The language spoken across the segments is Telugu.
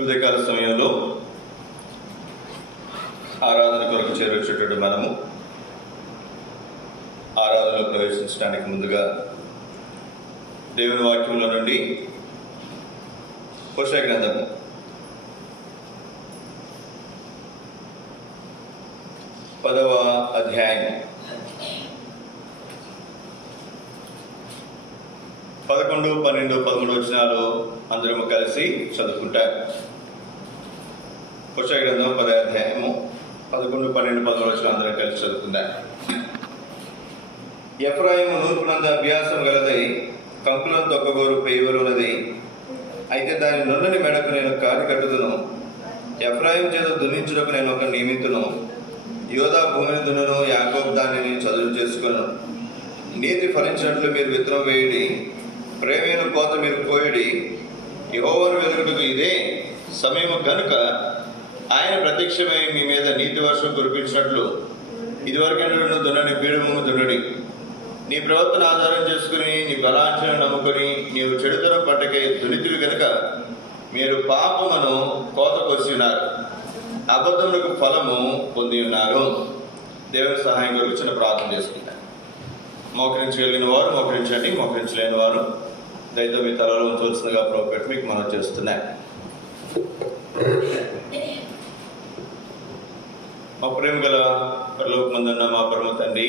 ఉదయకాల సమయంలో ఆరాధన కొరకు చేరొచ్చేటటువంటి మనము ఆరాధనలో ప్రవేశించడానికి ముందుగా దేవుని వాక్యంలో నుండి హోషేయ గ్రంథము 10వ అధ్యాయం 11, 12, 13 వచనాలు అందరము కలిసి చదువుకుంటారు. హోషేయ గ్రంథం 10వ అధ్యాయము 11, 12, 13 వచనాలు అందరం కలిసి చదువుకుందాం. ఎఫ్రాయిము నూర్పునందు అభ్యాసం గలదై కంకులను తొక్కగోరు పేయవలున్నది. అయితే దాని నొల్లని మెడకు నేను కాడి కట్టుదును. ఎఫ్రాయిము చేత దున్నించుటకు నేను ఒక నియమితును. యోధా భూమిని దున్నును, యాకోబు దానిని చదువు చేసుకును. నీతి ఫలించినట్లు మీరు విత్తనం వేయడి, ప్రేమైన కోత మీరు కోయడి. యెహోవాను వెదుకుటకు ఇదే సమయము కనుక ఆయన ప్రత్యక్షమై మీ మీద నీతి వర్షం కురిపించినట్లు ఇదివరకెన్నడూ దున్నని బీడుము దున్నడి. నీ ప్రవర్తన ఆధారం చేసుకుని నీ బలాంఛను నమ్ముకొని నీవు చెడుతనం పట్టకై దునితులు కనుక మీరు పాపమును కోత కోసి ఉన్నారు, అబద్ధములకు ఫలము పొంది ఉన్నారు. దేవుని సహాయం కొరకు చిన్న ప్రార్థన చేసుకుంటారు. మోకరించగలిగిన వారు మోకరించండి, మోకరించలేని వారు దయతో మీ తలలో ఉంచవలసిందిగా ప్రభువు మీకు మనం చేస్తున్నాయి. మా ప్రేమ గల పరలోకమందున్న మా పరమ తండ్రి,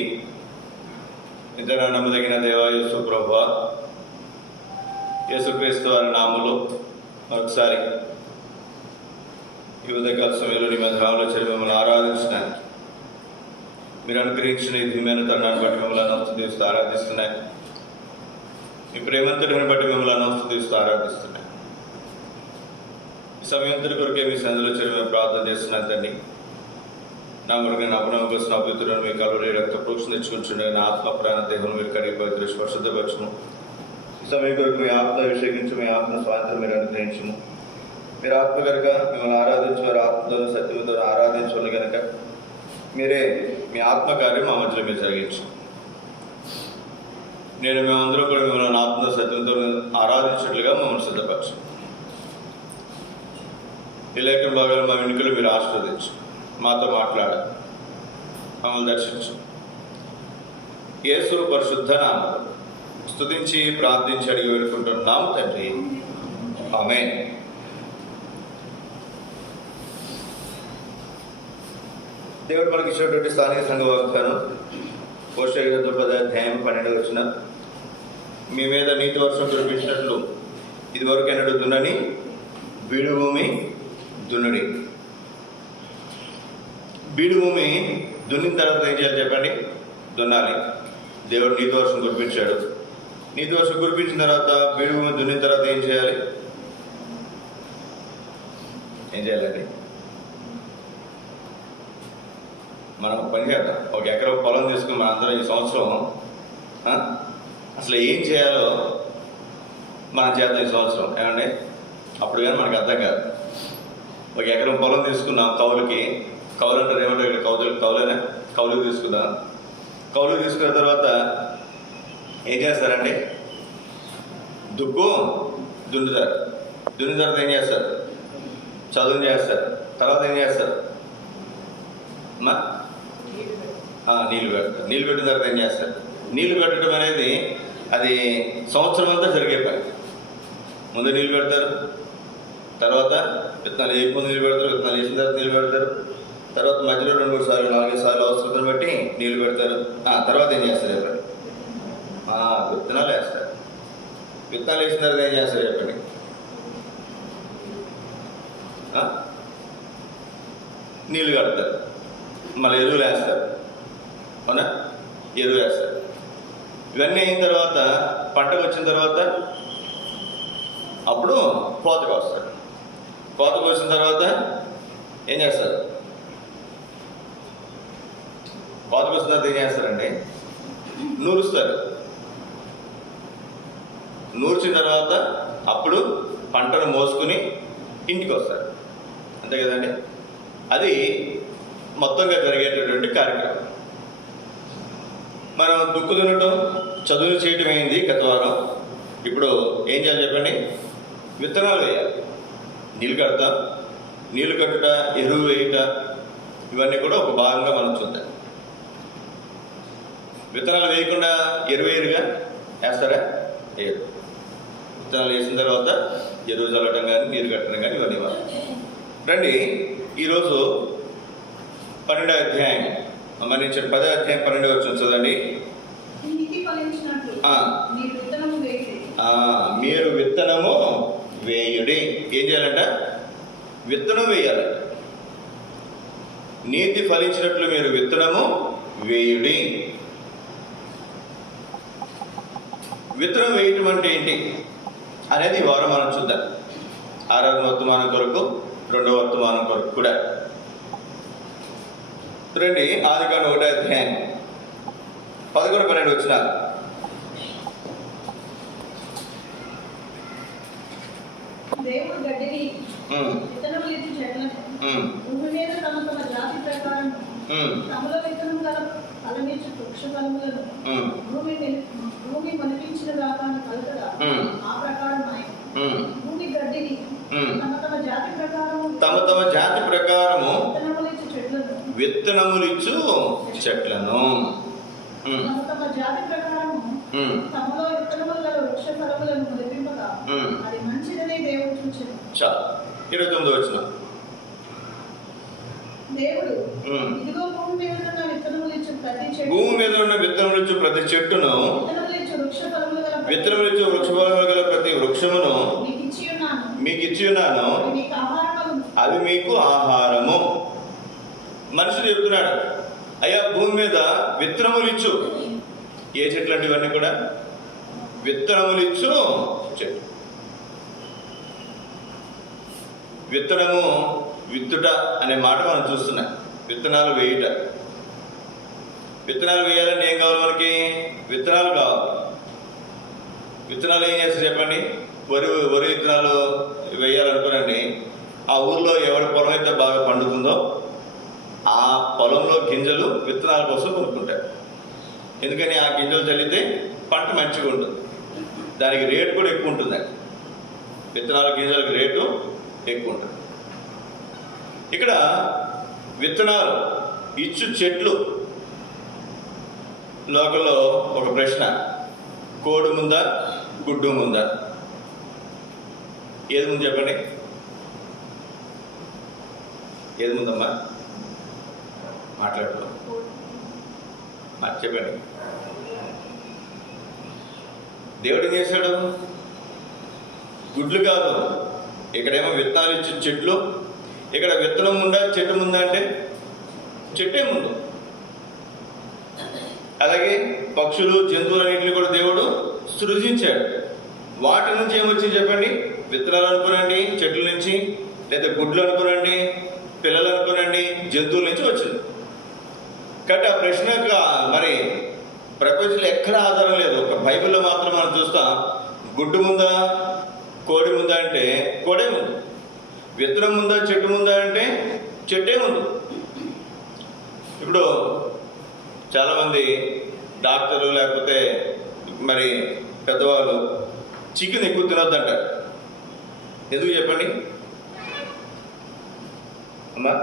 ఇద్దరు నమ్మదగిన దేవా యేసు ప్రభువా, యేసుక్రీస్తు వారి నామములో మరొకసారి ఈ ఉదయకాల సమయంలో నీ మధ్యలో చేరి మిమ్మల్ని ఆరాధించడానికి మీరు అనుగ్రహించిన ఈ దివ్యమైన తరుణాన్ని బట్టి మిమ్మల్ని నమస్తూ ఆరాధిస్తున్నాయి. మీ ప్రేమంతుడిని బట్టి మిమ్మల్ని నమస్తూ ఆరాధిస్తున్నాయి. ఈ సమయంతుడి కొరకే మీ సందులో చేరి మేము ప్రార్థన చేస్తున్నాను తండ్రి. నా మరుగు నా అభినవం కోసం అభ్యుతులను మీ కలువరి రక్త ప్రోక్షణ తెచ్చుకుంటుండే నా ఆత్మ ప్రాణ దేహం మీరు కడిగి పవిత్ర స్పర్శుద్ధపరచుము. ఈ సమయం కొరకు మీ ఆత్మ అభిషేకించు, మీ ఆత్మ స్వాతంత్రం మీరు అనుగ్రహించుము. మీరు ఆత్మ కనుక మిమ్మల్ని ఆరాధించేవారు ఆత్మతో సత్యంతో ఆరాధించాలి కనుక మీరే మీ ఆత్మకార్యం మా మధ్యలో మీరు జరిగించు. నేను మేమందరం కూడా మిమ్మల్ని ఆత్మ సత్యంతో ఆరాధించినట్లుగా మమ్మల్ని సిద్ధపరచు. ఈ లేఖన భాగాలు మా వెనుకలు మీరు ఆశీర్వదించు, మాతో మాట్లాడాలి, మమ్మల్ని దర్శించు. యేసు పరిశుద్ధ నామములో స్తుతించి ప్రార్థించి అడిగి వేడుకుంటున్నాము తండ్రి, ఆమేన్. దేవుడు మనకి ఇచ్చినటువంటి స్థానిక సంఘ వాగ్దానం హోషేయ గ్రంథం 10వ అధ్యాయం 12వ వచనం, మీ మీద నీతి వర్షం కురిపించినట్లు ఇదివరకు ఎన్నడూ దున్నని బీడు భూమి దున్నుడి. బీడు భూమి దున్నిన తర్వాత ఏం చేయాలి చెప్పండి? దున్నాలి. దేవుడు నీతి వర్షం కురిపించాడు. నీతి వర్షం కురిపించిన తర్వాత బీడు భూమి దున్నిన తర్వాత ఏం చేయాలి? ఏం చేయాలండి? మనం పని చేద్దాం. 1 ఎకరం పొలం తీసుకుని మన అందరం ఈ సంవత్సరం అసలు ఏం చేయాలో మనం చేద్దాం ఈ సంవత్సరం. ఏమండి? అప్పుడు కానీ మనకు అర్థం కాదు. 1 ఎకరం పొలం తీసుకున్నాం కౌలుకి. కౌలు అంటారు ఏమంటారు ఇక్కడ? కౌలేనా? కౌలుకి తీసుకుందాం. కౌలుకి తీసుకున్న తర్వాత ఏం చేస్తారండి? దుక్కు దున్నుతారు. దున్నిన తర్వాత ఏం చేస్తారు? చదువు చేస్తారు. తర్వాత ఏం చేస్తారు? నీళ్ళు పెడతారు. నీళ్ళు పెట్టిన తర్వాత ఏం చేస్తారు? నీళ్ళు పెట్టడం అనేది అది సంవత్సరం అంతా జరిగే పని. ముందు నీళ్ళు పెడతారు, తర్వాత విత్తనాలు ఏ ముందు నీళ్ళు పెడతారు, విత్తనాలు వేసిన తర్వాత నీళ్ళు పెడతారు, తర్వాత మధ్యలో 2-3 సార్లు 4 సార్లు అవసరం బట్టి నీళ్ళు పెడతారు. తర్వాత ఏం చేస్తారు చెప్పండి? విత్తనాలు వేస్తారు. విత్తనాలు వేసిన తర్వాత ఏం చేస్తారు చెప్పండి? నీళ్ళు కడతారు, మళ్ళీ ఎరువులు వేస్తారు. అవునా? ఎరువు వేస్తారు. ఇవన్నీ అయిన తర్వాత పంటకు వచ్చిన తర్వాత అప్పుడు కోతకు వస్తారు. కోతకు వచ్చిన తర్వాత ఏం చేస్తారు? కోతకు వచ్చిన తర్వాత ఏం చేస్తారండి? నూరుస్తారు. నూర్చిన తర్వాత అప్పుడు పంటను మోసుకుని ఇంటికి వస్తారు. అంతే కదండి? అది మొత్తంగా జరిగేటటువంటి కార్యక్రమం. మనం దుక్కు దున్నటం, చదువులు చేయటం అయింది గత వారం. ఇప్పుడు ఏం చేయాలి చెప్పండి? విత్తనాలు వేయాలి. నీళ్ళు కడతాం, నీళ్లు కట్టుట, ఎరువు వేయుట, ఇవన్నీ కూడా ఒక భాగంగా మనం చూద్దాం. విత్తనాలు వేయకుండా ఎరువు వేయరుగా, వేస్తారా? వేయరు. విత్తనాలు వేసిన తర్వాత ఎరువు చల్లటం కానీ నీరు కట్టడం కానీ ఇవన్నీ రండి. ఈరోజు 12వ అధ్యాయం మరణించాడు. 10వ అధ్యాయం 12వ వచనం చదవండి. మీరు విత్తనము వేయుడి. ఏం చేయాలంట? విత్తనం వేయాలి. నీతి ఫలించినట్లు మీరు విత్తనము వేయుడి. విత్తనం వేయటం అంటే ఏంటి అనేది ఈ వారం మనం చూద్దాం. 6వ వర్తమానం కొరకు, 2వ వర్తమానం కొరకు కూడా రండి. ఆదికాండం 1వ అధ్యాయం 11-12 వచనాలు. దేవుడు గడ్డిని విత్తనములిచ్చు చెట్లను భూమి మీద తమ తమ జాతి ప్రకారం తమలో విత్తనం గల ఫలమిచ్చు వృక్ష ఫలములను భూమి మనిపించిన దాకాను కలుగగా ఆ ప్రకారం ఆయన భూమి గడ్డిని తమ తమ జాతి ప్రకారము విత్తనములిచ్చు చెట్లను తమ జాతి ప్రకారము తమలో విత్తనములు గల వృక్ష ఫలములను మొలిపింపగా అది మంచిదని దేవుడు చూచెను. చాలు. 29వ వచనం. దేవుడు ఇదిగో భూమి మీద ఉన్న విత్తనములిచ్చు ప్రతి చెట్టును విత్తనములిచ్చు వృక్ష ఫలములు గల ప్రతి వృక్షమును మీకు ఇచ్చి ఉన్నాను, అవి మీకు ఆహారము. మనుషులు చెప్తున్నాడు, అయ్యా భూమి మీద విత్తనములిచ్చు. ఏ చెట్లు అంటే ఇవన్నీ కూడా విత్తనములిచ్చు చెట్లు. విత్తనము విత్తుట అనే మాట మనం చూస్తున్నాం. విత్తనాలు వేయుట. విత్తనాలు వేయాలంటే ఏం కావాలి మనకి? విత్తనాలు కావాలి. విత్తనాలు ఏం చేస్తారు చెప్పండి? వరి విత్తనాలు వేయాలనుకోనండి, ఆ ఊర్లో ఎవరి పొలం అయితే బాగా పండుతుందో ఆ పొలంలో గింజలు విత్తనాల కోసం కొనుక్కుంటారు. ఎందుకని? ఆ గింజలు చల్లితే పంట మంచిగా ఉంటుంది, దానికి రేటు కూడా ఎక్కువ ఉంటుంది. విత్తనాల గింజలకు రేటు ఎక్కువ ఉంటుంది. ఇక్కడ విత్తనాలు ఇచ్చు చెట్లు లోకంలో ఒక ప్రశ్న, కోడి ముందా గుడ్డు ముందా? ఏది ముందు చెప్పండి? ఏది ముందమ్మా? మాట్లాడుతున్నాం, చెప్పండి. దేవుడు ఏం చేశాడు? గుడ్లు కాదు, ఇక్కడేమో విత్తనాలు ఇచ్చి చెట్లు. ఇక్కడ విత్తనం ముందా చెట్టు ముందా అంటే చెట్టే ముందు. అలాగే పక్షులు, జంతువులన్నింటినీ కూడా దేవుడు సృజించాడు. వాటి నుంచి ఏమొచ్చింది చెప్పండి? విత్తనాలు అనుకోనండి, చెట్ల నుంచి, లేదా గుడ్లు అనుకోనండి, పిల్లలు అనుకోనండి, జంతువుల నుంచి వచ్చింది. కాబట్టి ఆ ప్రశ్నకు మరి ప్రపంచంలో ఎక్కడ ఆధారం లేదు. ఒక బైబిల్లో మాత్రం మనం చూస్తాం, గుడ్డు ముందా కోడి ముందా అంటే కోడే ముందు, విత్తనం ముందా చెట్టు ముందా అంటే చెట్టే ముందు. ఇప్పుడు చాలామంది డాక్టర్లు లేకపోతే మరి పెద్దవాళ్ళు చికెన్ ఎక్కువ తినొద్దు అంటారు. ఎందుకు చెప్పండి అమ్మా?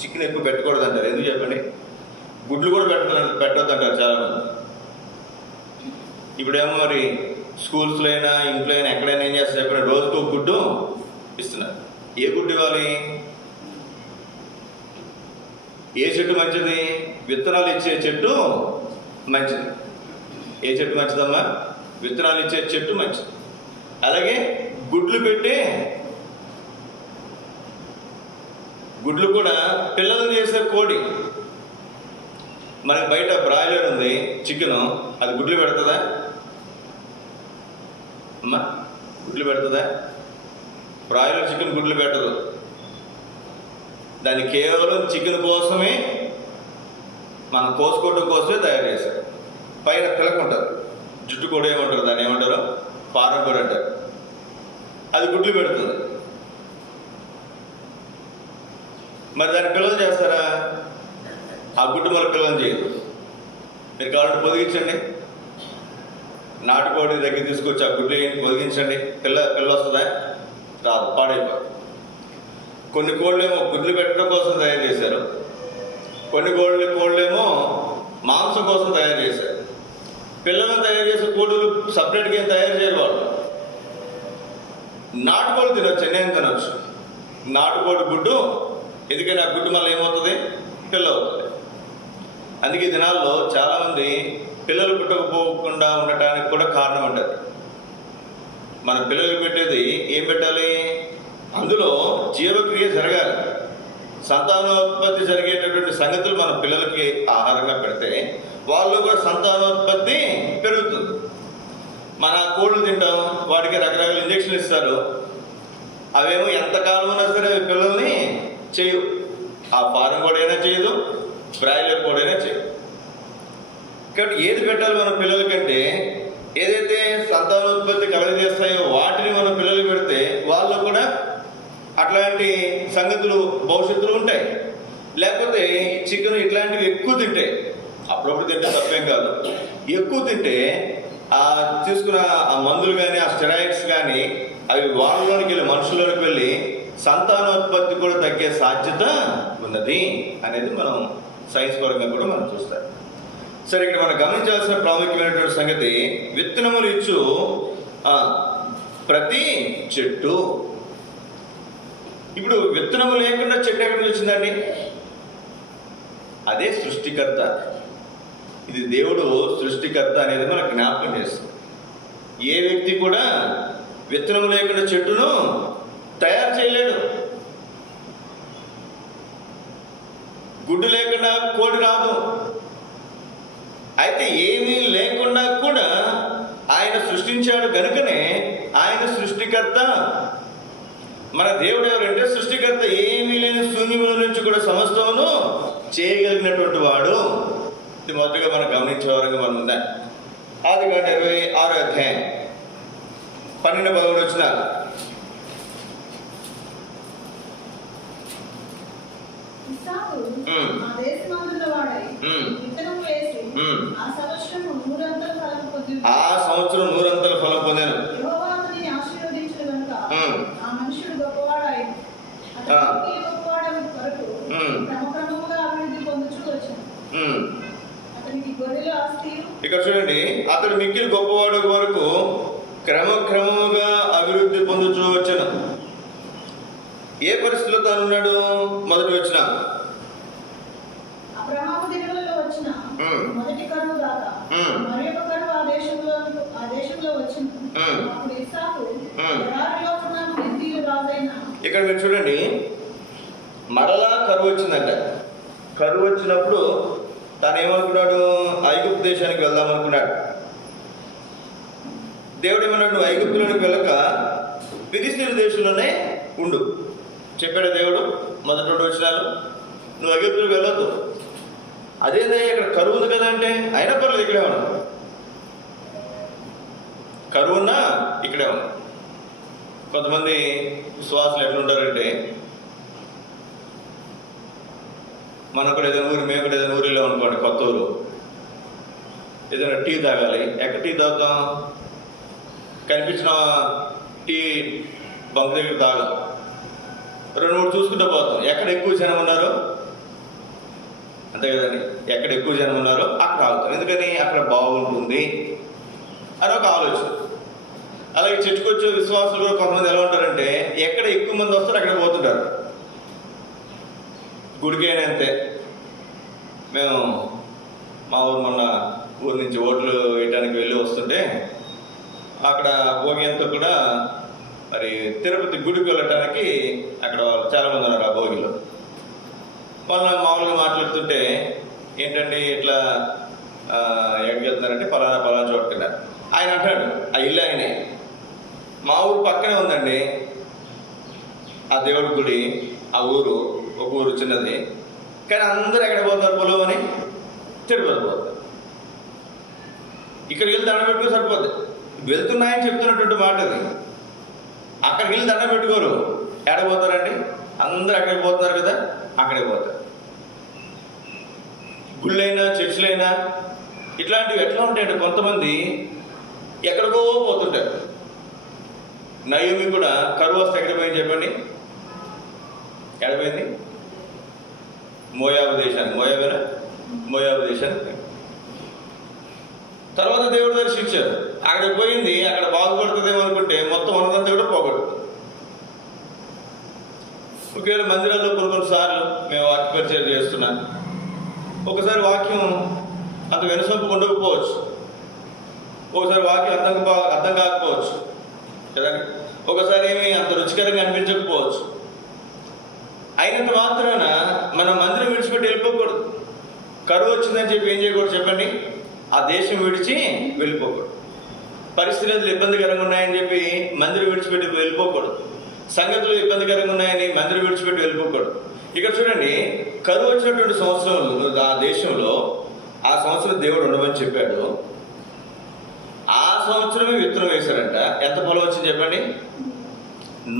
చికెన్ ఎక్కువ పెట్టకూడదు అంటారు. ఎందుకు చెప్పండి? గుడ్లు కూడా పెట్టొద్దు అంటారు చాలామంది. ఇప్పుడేమో మరి స్కూల్స్లో అయినా ఇంట్లో అయినా ఎక్కడైనా ఏం చేస్తారు చెప్పండి? రోజుకు ఒక గుడ్డు ఇస్తున్నారు. ఏ గుడ్డు ఇవ్వాలి? ఏ చెట్టు మంచిది? విత్తనాలు ఇచ్చే చెట్టు మంచిది. ఏ చెట్టు మంచిదమ్మా? విత్తనాలు ఇచ్చే చెట్టు మంచిది. అలాగే గుడ్లు పెట్టే గుడ్లు కూడా పిల్లలు చేసే కోడి. మనకి బయట బ్రాయిలర్ ఉంది, చికెను, అది గుడ్లు పెడుతుందా అమ్మా? గుడ్లు పెడుతుందా? బ్రాయిలర్ చికెన్ గుడ్లు పెట్టదు. దాన్ని కేవలం చికెన్ కోసమే, మనం కోసుకోవడం కోసమే తయారు చేశారు. పైన పిలకుంటారు, జుట్టు కూడా ఏమంటారు, దాన్ని ఏమంటారు? పారం కూడా అంటారు. అది గుడ్లు పెడుతుంది. మరి దాన్ని పిల్లలు చేస్తారా? ఆ గుడ్డు మన పిల్లలు చేయదు. మీరు కావాలంటే పొదిగించండి, నాటుకోడి దగ్గర తీసుకొచ్చి ఆ గుడ్లు పొదిగించండి, పిల్ల వస్తుందా? రాదు, పాడైపోతుంది. కొన్ని కోళ్ళేమో గుడ్లు పెట్టడం కోసం తయారు చేశారు, కొన్ని కోళ్ళేమో మాంసం కోసం తయారు చేశారు. పిల్లలను తయారు చేసే కోళ్ళు సపరేట్గా ఏం తయారు చేయరు వాళ్ళు. నాటుకోళ్ళు తినొచ్చు, ఎన్నేం తినొచ్చు. నాటుకోడి గుడ్డు, ఎందుకని ఆ గుడ్డు మళ్ళీ ఏమవుతుంది, పిల్ల అవుతుంది. అందుకే ఈ దినాల్లో చాలామంది పిల్లలు పుట్టకపోకుండా ఉండటానికి కూడా కారణం ఉంటుంది. మన పిల్లలు పెట్టేది ఏం పెట్టాలి, అందులో జీవక్రియ జరగాలి, సంతానోత్పత్తి జరిగేటటువంటి సంగతులు మన పిల్లలకి ఆహారంగా పెడితే వాళ్ళు కూడా సంతానోత్పత్తి పెరుగుతుంది. మన కోళ్ళు తింటాం, వాటికి రకరకాల ఇంజక్షన్లు ఇస్తారు, అవేమో ఎంతకాలం ఉన్నా సరే పిల్లల్ని చేయవు. ఆ ఫారం కోడైనా చేయదు, బ్రాయిలర్ కోడైనా చేయదు. కాబట్టి ఏది పెట్టాలి మన పిల్లలకంటే, ఏదైతే సంతానోత్పత్తి కలగజేస్తాయో వాటిని మన పిల్లలు పెడితే వాళ్ళు కూడా అట్లాంటి సంగతులు భవిష్యత్తులో ఉంటాయి. లేకపోతే చికెన్ ఇట్లాంటివి ఎక్కువ తింటే, అప్పుడప్పుడు తింటే తప్పేం కాదు, ఎక్కువ తింటే ఆ తీసుకున్న ఆ మందులు కానీ ఆ స్టెరాయిడ్స్ కానీ అవి వాళ్ళలోనికి వెళ్ళి మనుషుల్లోనికి వెళ్ళి సంతానోత్పత్తి కూడా తగ్గే సాధ్యత ఉన్నది అనేది మనం సైన్స్ పరంగా కూడా మనం చూస్తాం. సరే, ఇక్కడ మనం గమనించాల్సిన ప్రాముఖ్యమైనటువంటి సంగతి, విత్తనములు ఇచ్చు ప్రతి చెట్టు. ఇప్పుడు విత్తనము లేకుండా చెట్టు ఎక్కడి నుంచి వచ్చిందండి? అదే సృష్టికర్త. ఇది దేవుడు సృష్టికర్త అనేది మనకు జ్ఞాపకం చేస్తుంది. ఏ వ్యక్తి కూడా విత్తనం లేకుండా చెట్టును తయారు చేయలేడు. గుడ్డు లేకుండా కోడి రాదు. అయితే ఏమీ లేకుండా కూడా ఆయన సృష్టించాడు కనుకనే ఆయన సృష్టికర్త. మన దేవుడు ఎవరంటే సృష్టికర్త. ఏమీ లేని శూన్యముల నుంచి కూడా సమస్తమును చేయగలిగినటువంటి వాడు. ఇది మొదటిగా మనం గమనించే వరకు మనం ఉందా. ఆదికాండం 26వ అధ్యాయం 12-11 వచనాలు. ఇస్సాకు ఆ దేశమందుల వాడై విత్తనము వేసి ఆ సంవత్సరం 100 అంతల ఫలం పొందెను. యెహోవా అతనిని ఆశీర్వదించెను గనుక ఆ మనుష్యుడు గొప్పవాడాయెను. అతనికి గొప్పవాడని కొరకు క్రమక్రమముగా అభివృద్ధి పొందుచూ వచ్చెను. అతనికి గొర్రెల ఆస్తియు. ఇక్కడ చూడండి, అతడు మిక్కిలి గొప్పవాడు వరకు క్రమక్రమముగా అభివృద్ధి పొందుచూ వచ్చెను. ఏ పరిస్థితిలో తాను ఉన్నాడు? మొదటి వచ్చిన అబ్రహాము దినములలో వచ్చిన మొదటి కరువు దాకా మరొక కరువు ఆ దేశంలో వచ్చింది. అప్పుడు ఇస్సాకు గెరారులో ఉన్న మిద్యను రాజైన. ఇక్కడ మీరు చూడండి, మరలా కరువు వచ్చిందంట. కరువు వచ్చినప్పుడు తాను ఏమనుకున్నాడు? ఐగుప్తు దేశానికి వెళ్దాం అనుకున్నాడు. దేవుడు ఏమన్నాడు? ఐగుప్తులోనికి వెళ్ళక ఫిలిష్తీయుల దేశంలోనే ఉండు చెప్పాడు దేవుడు. మొదటి 2 వచనాలు, నువ్వు ఐగుప్తులకు వెళ్ళొద్దు. అదేదే ఇక్కడ కరువు ఉంది కదా అంటే, అయినా పర్లేదు ఇక్కడే ఉన్నాడు. కరువు ఉన్నా ఇక్కడే ఉన్నాడు. కొంతమంది విశ్వాసులు ఎట్లుంటారంటే, మనం కూడా ఏదైనా ఊరు, మేము కూడా ఏదైనా ఊరిలో అనుకోండి, కొత్త ఊరు, ఏదైనా టీ తాగాలి. ఎక్కడ టీ తాగుతాం? కనిపించిన టీ బంక్ దగ్గర తాగం, 2-3 చూసుకుంటూ పోతాం. ఎక్కడ ఎక్కువ జనం ఉన్నారో, అంతే కదండి, ఎక్కడ ఎక్కువ జనం ఉన్నారో అక్కడ ఆగుతాం. ఎందుకని? అక్కడ బాగుంటుంది అని ఒక ఆలోచన. అలాగే చర్చకొచ్చే విశ్వాసులు కూడా కొంతమంది ఎలా ఉంటారంటే, ఎక్కడ ఎక్కువ మంది వస్తారో అక్కడ పోతుంటారు. గుడికైనా అంతే. మేము మా ఊరు నుంచి ఓట్లు వేయడానికి వెళ్ళి వస్తుంటే అక్కడ భోగియంతో కూడా మరి తిరుపతి గుడికి వెళ్ళటానికి అక్కడ చాలామంది ఉన్నారు. ఆ భోగిలో వాళ్ళు మామూలుగా మాట్లాడుతుంటే, ఏంటండి ఇట్లా ఎక్కడికి వెళ్తున్నారంటే పలానా చోటుకున్నారు. ఆయన అంటాడు, ఆ ఇల్లు ఆయనే, మా ఊరు పక్కనే ఉందండి ఆ దేవుడి గుడి. ఆ ఊరు ఒక ఊరు చిన్నది, కానీ అందరూ ఎక్కడ పోతారు? పొలం అని తిరుపతి పోతారు. ఇక్కడ వెళ్ళి దండం పెట్టుకో సరిపోద్ది. వెళ్తున్నాయని చెప్తున్నటువంటి మాట అది. అక్కడికి వెళ్ళి దండం పెట్టుకోరు. ఎడపోతారండి? అందరూ అక్కడికి పోతున్నారు కదా, అక్కడే పోతారు. గుళ్ళైనా చర్చిలైనా ఇట్లాంటివి ఎట్లా ఉంటాయంటే, కొంతమంది ఎక్కడికో పోతుంటారు. నయోమి కూడా కరువు వస్తే ఎక్కడ పోయింది చెప్పండి? ఎడపోయింది? మోయాబు దేశానికి. తర్వాత దేవుడు దర్శించారు. అక్కడ పోయింది, అక్కడ బాగుపడుతుందేమో అనుకుంటే మొత్తం ఉన్నదంతా కూడా పోగొడుతుంది. ఒకవేళ మందిరాల్లో కొన్నిసార్లు మేము వాక్య పరిచయం చేస్తున్నాం, ఒకసారి వాక్యం అంత వెనుసొంపు ఉండకపోవచ్చు, ఒకసారి వాక్యం అర్థం కాకపోవచ్చు కదండి, ఒకసారి ఏమి అంత రుచికరంగా అనిపించకపోవచ్చు. అయినంత మాత్రాన మనం మందిరం విడిచిపెట్టి వెళ్ళిపోకూడదు. కరువు వచ్చిందని చెప్పి ఏం చేయకూడదు చెప్పండి? ఆ దేశం విడిచి వెళ్ళిపోకూడదు. పరిస్థితులు ఇబ్బందికరంగా ఉన్నాయని చెప్పి మందిరం విడిచిపెట్టి వెళ్ళిపోకూడదు. సంగతులు ఇబ్బందికరంగా ఉన్నాయని మందిరం విడిచిపెట్టి వెళ్ళిపోకూడదు. ఇక్కడ చూడండి, కరువు వచ్చినటువంటి సంవత్సరం ఆ దేశంలో ఆ సంవత్సరం దేవుడు ఉండమని చెప్పాడు. ఆ సంవత్సరమే విత్తనం వేశారంట. ఎంత ఫలం వచ్చింది చెప్పండి?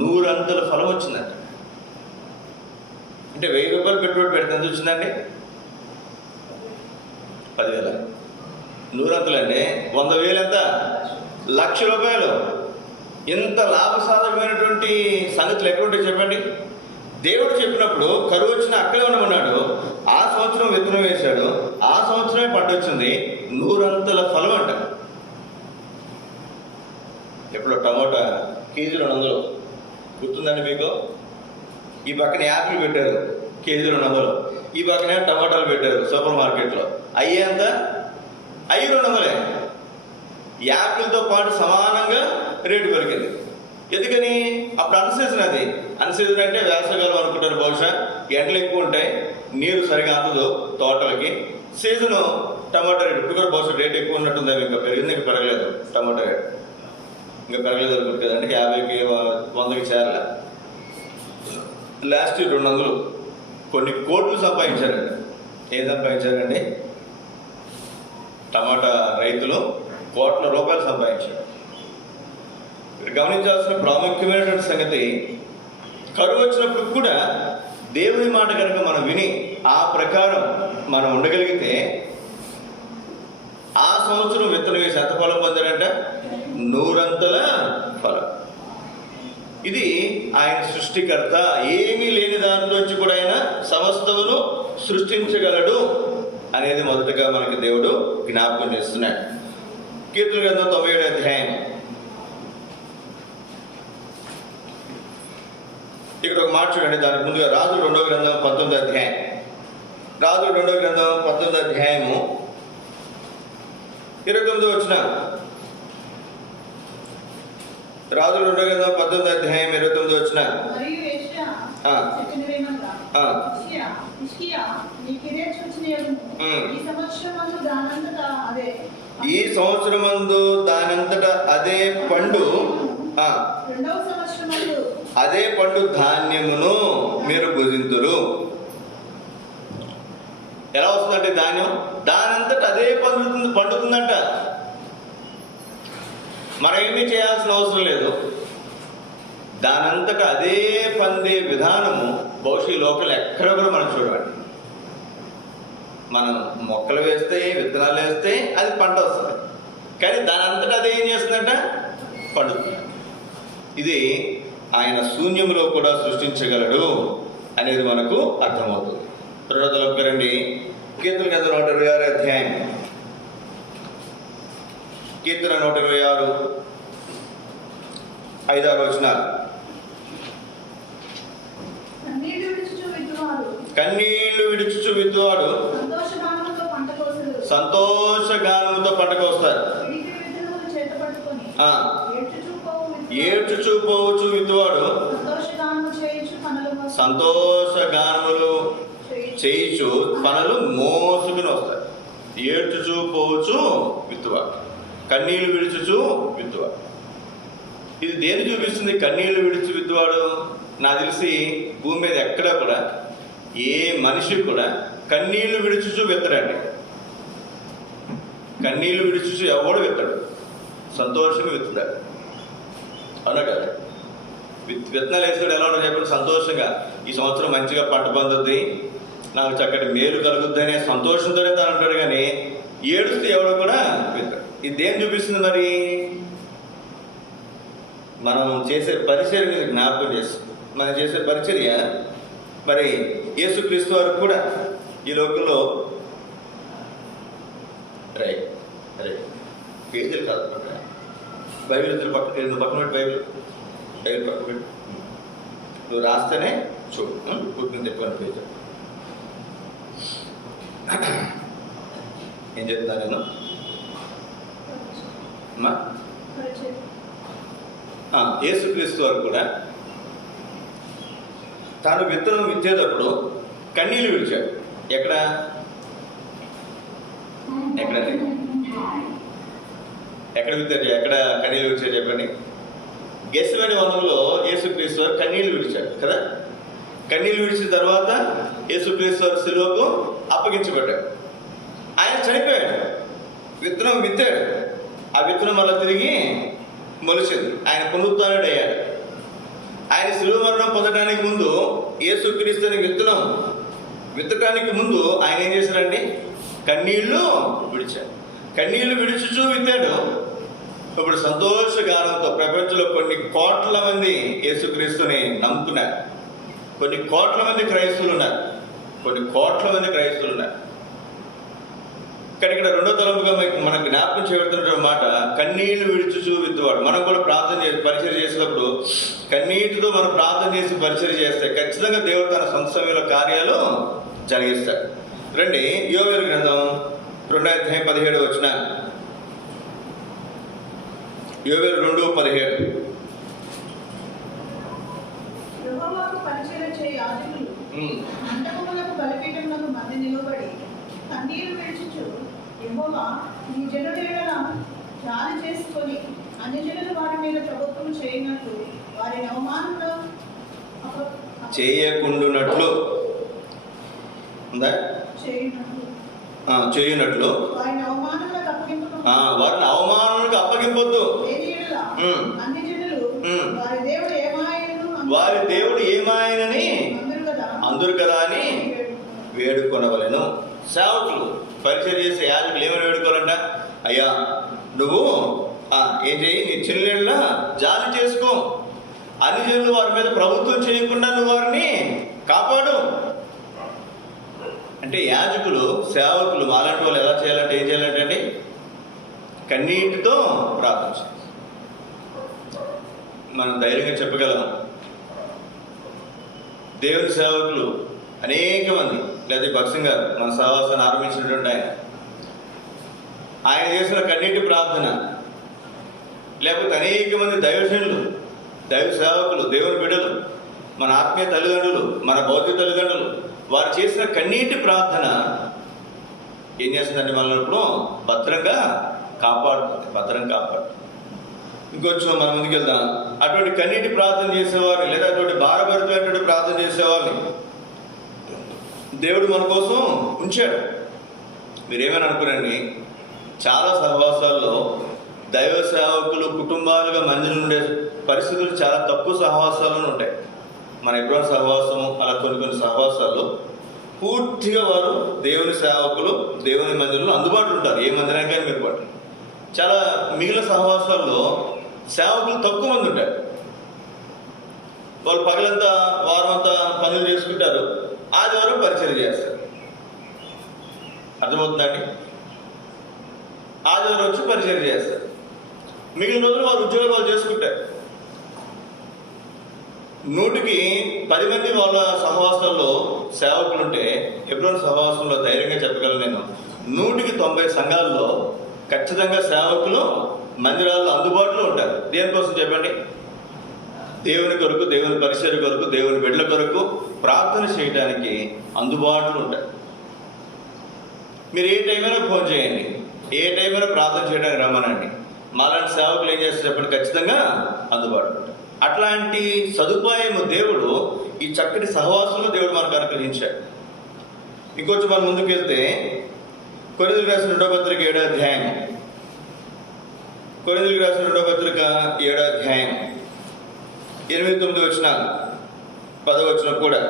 100 అంతల ఫలం వచ్చిందంట. అంటే 1000 రూపాయలు పెట్టుబడి పెడితే ఎంత వచ్చిందండి? 10,000. 100 అంతలు అంటే 100,000 ఎంత? 1,00,000 రూపాయలు. ఇంత లాభసాధకమైనటువంటి సంగతులు ఎక్కడుంటాయి చెప్పండి? దేవుడు చెప్పినప్పుడు కరువు వచ్చిన అక్కడే ఉండమన్నాడు. ఆ సంవత్సరం విత్తనం వేశాడు, ఆ సంవత్సరమే పంట వచ్చింది. 100 అంతల ఫలం అంట. ఎప్పుడు టమోటా కేజీ 200 గుర్తుందండి మీకు? ఈ పక్కన యాపిల్ పెట్టారు కేజీ 200, ఈ పక్కన టమాటాలు పెట్టారు సూపర్ మార్కెట్లో. అయ్యే ఎంత? అయ్యి 200. యాపిల్తో పాటు సమానంగా రేటు పెరిగింది. ఎందుకని? అప్పుడు అన్సీజన్. అది అన్సీజన్ అంటే వేసవికాలం అనుకుంటారు బహుశా. ఎండలు ఎక్కువ ఉంటాయి, నీరు సరిగా అందదు తోటలకి. సీజను టమాటా రేటు ఇప్పుడు కూడా బహుశా రేటు ఎక్కువ ఉన్నట్టుంది. ఇంకా పెరిగింది, ఇంకా పెరగలేదు. టమాటా రేటు ఇంకా పెరగలేదు అనుకుంటు కదంటే 50కి 100కి చేరలే. లాస్ట్ 200 కొన్ని కోట్లు సంపాదించారండి. ఏం సంపాదించారండి? టమాటా రైతులు కోట్ల రూపాయలు సంపాదించారు. గమనించాల్సిన ప్రాముఖ్యమైనటువంటి సంగతి, కరువు వచ్చినప్పుడు కూడా దేవుని మాట కనుక మనం విని ఆ ప్రకారం మనం ఉండగలిగితే ఆ సంవత్సరం విత్తనం వేసి ఎంత ఫలం పొందారంట? 100 అంతల ఫలం. ఇది ఆయన సృష్టికర్త. ఏమీ లేని దాంట్లోంచి కూడా ఆయన సమస్తమును సృష్టించగలడు అనేది మొదటగా మనకి దేవుడు జ్ఞాపకం చేస్తున్నాడు. కీర్తన గ్రంథం 97వ అధ్యాయం. ఇక్కడ ఒక మాట చూడండి. దానికి ముందుగా రాజుల 2వ గ్రంథం 19వ అధ్యాయం. రాజుల 2వ గ్రంథం 19వ అధ్యాయము 29వ వచనం. రాజుల 2వ గ్రంథం 19వ అధ్యాయం 29వ వచనం. ఈ సంవత్సరమందు దానంతట అదే పండు, అదే పండు ధాన్యమును మీరు భుజింతురు. ఎలా వస్తుందంటే ధాన్యం దానంతట అదే పండుతుందంట. మనం ఏమీ చేయాల్సిన అవసరం లేదు. దానంతట అదే పండే విధానము బహుశా ఈ లోకల్ ఎక్కడ కూడా మనం చూడండి. మనం మొక్కలు వేస్తే, విత్తనాలు వేస్తే అది పంట వస్తుంది, కానీ దానంతటా అదే ఏం చేస్తుందంట? పండుతుంది. ఇది ఆయన శూన్యములో కూడా సృష్టించగలడు అనేది మనకు అర్థమవుతుంది. తర్వాత రండి, కీర్తన గ్రంథం 126వ అధ్యాయం. కీర్తన 126 5-6 వచనాలు. కన్నీళ్లు విడుచుచు విత్తువాడు సంతోషగానముతో పంట కోస్తారు. ఏడ్చుచూ పోవచ్చు విత్తువాడు సంతోషగానములు చేయించు పనులు మోసుకుని వస్తాయి. ఏడ్చుచూ పోవచ్చు విత్తువాడు, కన్నీళ్లు విడుచుచు విత్తువాడు. ఇది దేని చూపిస్తుంది? కన్నీళ్లు విడిచి విత్తువాడు. నాకు తెలిసి భూమి మీద ఎక్కడా కూడా ఏ మనిషి కూడా కన్నీళ్లు విడుచుచు విత్తడండి. కన్నీళ్లు విడుచుచు ఎవడు విత్తడు, సంతోషంగా విత్తుడాడు. అవునా కదా? విత్తనాలు వేస్తాడు ఎలా ఉండదు చెప్పండి? సంతోషంగా ఈ సంవత్సరం మంచిగా పంట పొందుద్ది, నాకు చక్కటి మేలు కలుగుద్ది అనే సంతోషంతోనే తాను అంటాడు. కానీ ఏడుస్తూ ఎవడు కూడా విత్తడు. ఇది దేని చూపిస్తుంది? మరి మనం చేసే పరిచర్య మీద జ్ఞాపకం చేస్తుంది. మనం చేసే పరిచర్య మరి యేసుక్రీస్తు వారు కూడా ఈ లోకంలో పేజీలు కాదు, బైబిల్ పక్కన పెట్టి బైబిల్ పక్కన పెట్టి నువ్వు రాస్తేనే చూడు, పుట్టిన తెప్పని పేజీ. ఏం చెప్తున్నా నేను అమ్మా? యేసుక్రీస్తు వారు కూడా తాను విత్తనం విత్తేటప్పుడు కన్నీళ్ళు విడిచాడు. ఎక్కడ విత్తాడు? ఎక్కడ కన్నీళ్ళు విడిచాడు చెప్పండి? గెస్సేమనే వనంలో యేసుక్రీస్తు వారు కన్నీళ్ళు విడిచాడు కదా. కన్నీళ్ళు విడిచిన తర్వాత యేసుక్రీస్తు వారు సిలువకు అప్పగించబడ్డాడు. ఆయన చనిపోయాడు, విత్తనం విత్తాడు, ఆ విత్తనం మళ్ళీ తిరిగి మొలిచింది, ఆయన పునరుత్థానుడు అయ్యాడు. ఆయన శిలువ మరణం పొందడానికి ముందు యేసుక్రీస్తుని విత్తనం విత్తడానికి ముందు ఆయన ఏం చేశాడండి? కన్నీళ్లు విడిచాడు. కన్నీళ్లు విడిచుచూ విత్తాడు. ఇప్పుడు సంతోషగానంతో ప్రపంచంలో కొన్ని కోట్ల మంది యేసుక్రీస్తుని నమ్ముతున్నారు. కొన్ని కోట్ల మంది క్రైస్తవులు ఉన్నారు. కానీ ఇక్కడ రెండో తలంపుగా మనకు జ్ఞాపకం చేయబడుతున్న మాట కన్నీళ్లు విడిచుచూ విత్తువాడు. మనం కూడా ప్రార్థన పరిచయం చేసినప్పుడు కన్నీటితో మనం ప్రార్థన చేసి పరిచయం చేస్తే ఖచ్చితంగా దేవుడు తన సొంత సమయంలో కార్యాలు జరిగిస్తాడు. రండి, యోవేలు గ్రంథం 2:17 యోవేలు 2:17. యెహోవాకు పరిచర్య చేయ యాజకులు మంటపములకు బలిపీఠములకు మధ్య నిలబడి కన్నీరు విడిచుచు, యెహోవా నీ జనుల ఎడల జాలి చేసుకొని అన్యజనులు వారి మీద ప్రభుత్వం చేయనట్లు వారిని అవమానంలో చేయకుండునట్లు చేయునట్లు వారిని అవమానాలకు అప్పగింపొద్దు. వారి దేవుడు ఏమాయనని అందరు కదా అని వేడుకొనవలెను. సేవకులు పరిచయం చేసే యాజకులు ఏమైనా వేడుకోవాలంట? అయ్యా నువ్వు ఏం చేయి, నీ చెల్లెళ్ళ జాలి చేసుకో, అన్ని జనులు వారి మీద ప్రభుత్వం చేయకుండా నువ్వు వారిని కాపాడు. అంటే యాజకులు సేవకులు అలాంటి వాళ్ళు ఎలా చేయాలంటే ఏం చేయాలంటే అండి, కన్నీటితో ప్రార్థించాలి. మనం ధైర్యంగా చెప్పగలం, దేవుని సేవకులు అనేక మంది, లేదా భక్సింగ్ గారు మన సహవాసాన్ని ఆరంభించినటువంటి ఆయన చేసిన కన్నీటి ప్రార్థన, లేకపోతే అనేక మంది దైవజనులు, దైవ సేవకులు, దేవుని బిడ్డలు, మన ఆత్మీయ తల్లిదండ్రులు, మన భౌతిక తల్లిదండ్రులు, వారు చేసిన కన్నీటి ప్రార్థన ఏం చేస్తుందంటే మనల్ని ఇప్పుడు భద్రంగా కాపాడుతుంది. ఇంకొంచెం మనం ముందుకు వెళ్దాం. అటువంటి కన్నీటి ప్రార్థన చేసేవారిని, లేదా అటువంటి భారభరితమైనటువంటి ప్రార్థన చేసేవారిని దేవుడు మన కోసం ఉంచాడు. మీరేమైనా అనుకురండి, చాలా సహవాసాల్లో దైవ సేవకులు కుటుంబాలుగా మందిరం ఉండే పరిస్థితులు చాలా తక్కువ సహవాసాలను ఉంటాయి. మన ఎప్పుడైనా సహవాసము అలా కొన్ని సహవాసాల్లో పూర్తిగా వారు దేవుని సేవకులు దేవుని మందిరంలో అందుబాటులో ఉంటారు. ఏ మందిరానికైనా మీరు పట్టు. చాలా మిగిలిన సహవాసాల్లో సేవకులు తక్కువ మంది ఉంటారు. వాళ్ళు పగలంతా వారం అంతా పనులు చేసుకుంటారు, ఆదివారం పరిచయం చేస్తారు. అర్థమవుతుందండి? ఆదివారం వచ్చి పరిచయం చేస్తారు, మిగిలిన రోజులు వారు ఉద్యోగాలు చేసుకుంటారు. 100కి 10 మంది వాళ్ళ సహవాసంలో సేవకులుంటే, ఎప్పుడైనా సహవాసంలో ధైర్యంగా చెప్పగలను నేను, 100కి 90 సంఘాల్లో ఖచ్చితంగా సేవకులు మందిరాల్లో అందుబాటులో ఉంటారు. దేనికోసం చెప్పండి? దేవుని కొరకు, దేవుని పరిచర్య కొరకు, దేవుని బిడ్డల కొరకు ప్రార్థన చేయడానికి అందుబాటులో ఉంటారు. మీరు ఏ టైమైనా ఫోన్ చేయండి, ఏ టైమైనా ప్రార్థన చేయడానికి రమ్మనండి. మాలాంటి సేవకులు ఏం చేస్తారు చెప్పండి, ఖచ్చితంగా అందుబాటులో ఉంటారు. అట్లాంటి సదుపాయం దేవుడు ఈ చక్కటి సహవాసంలో దేవుడు మనకు అనుగ్రహించాడు. ఇంకొంచెం మనం ముందుకు వెళ్తే కొరింథీయులకు రాసిన 2వ పత్రిక 7వ అధ్యాయం, కొరింథీయులకు రాసిన 2వ పత్రిక 7వ అధ్యాయం 8-9 వచనాలు, 10వ వచనం కూడా,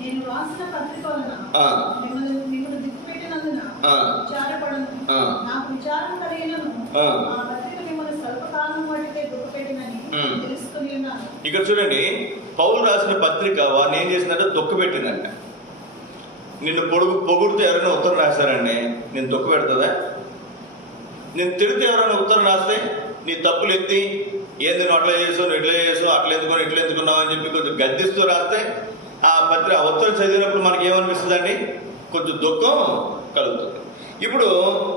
నేను రాసిన పత్రిక వలన మిమ్మల్ని దిక్కుపెట్టినందున విచారపడను. నాకు విచారం కలిగినను ఆ పత్రిక మిమ్మల్ని స్వల్పకాలం వాటికే దుఃఖపెట్టినని తెలుసుకుని ఉన్నాను. ఇక్కడ చూడండి, పౌలు రాసిన పత్రిక వారిని ఏం చేసిందంటే దుఃఖపెట్టిందంట. నిన్ను పొగుడితే ఎవరైనా ఉత్తరం రాశారండి, నేను దుఃఖ పెడుతుందా? నేను తిడితే ఎవరైనా ఉత్తరం రాస్తే నీ తప్పులు ఎత్తి ఏంది నువ్వు అట్లా చేసావు, ఇట్లా చేసావు, అట్లా ఎందుకున్నావు, ఇట్లా ఎందుకున్నావు అని చెప్పి కొంచెం గద్దిస్తూ రాస్తే ఆ ఉత్తరం చదివినప్పుడు మనకి ఏమనిపిస్తుందండి? కొంచెం దుఃఖం కలుగుతుంది. ఇప్పుడు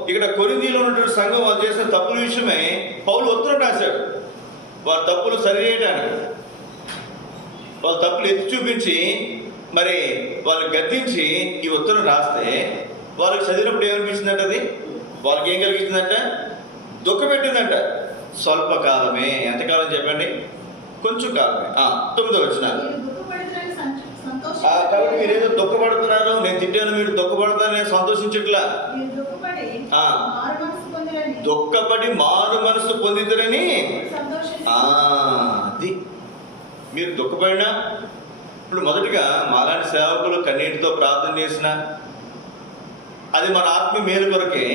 ఇక్కడ కొరింథీలో ఉన్నటువంటి సంఘం వాళ్ళు చేసిన తప్పుల విషయమై పౌలు ఉత్తరం రాశాడు. వాళ్ళ తప్పులు సరిచేయడానికి, వాళ్ళ తప్పులు ఎత్తి చూపించి మరి వాళ్ళు గద్దించి ఈ ఉత్తరం రాస్తే వాళ్ళకి చదివినప్పుడు ఏమనిపించిందంట? అది వాళ్ళకి ఏం కలిగించిందంట? దుఃఖ పెట్టిందంట. స్వల్పకాలమే. ఎంతకాలం చెప్పండి? కొంచెం కాలమే. 9వ వచనం. కాబట్టి మీరు ఏదో దుఃఖపడుతున్నారు, నేను తిట్టాను మీరు దుఃఖపడతాను, నేను సంతోషించట్లా. దుఃఖపడి మారు మనసు పొందితరని. అది మీరు దుఃఖపడినా, ఇప్పుడు మొదటిగా మాలాంటి సేవకులు కన్నీటితో ప్రార్థన చేసిన అది మన ఆత్మీయ మేలు కొరకే.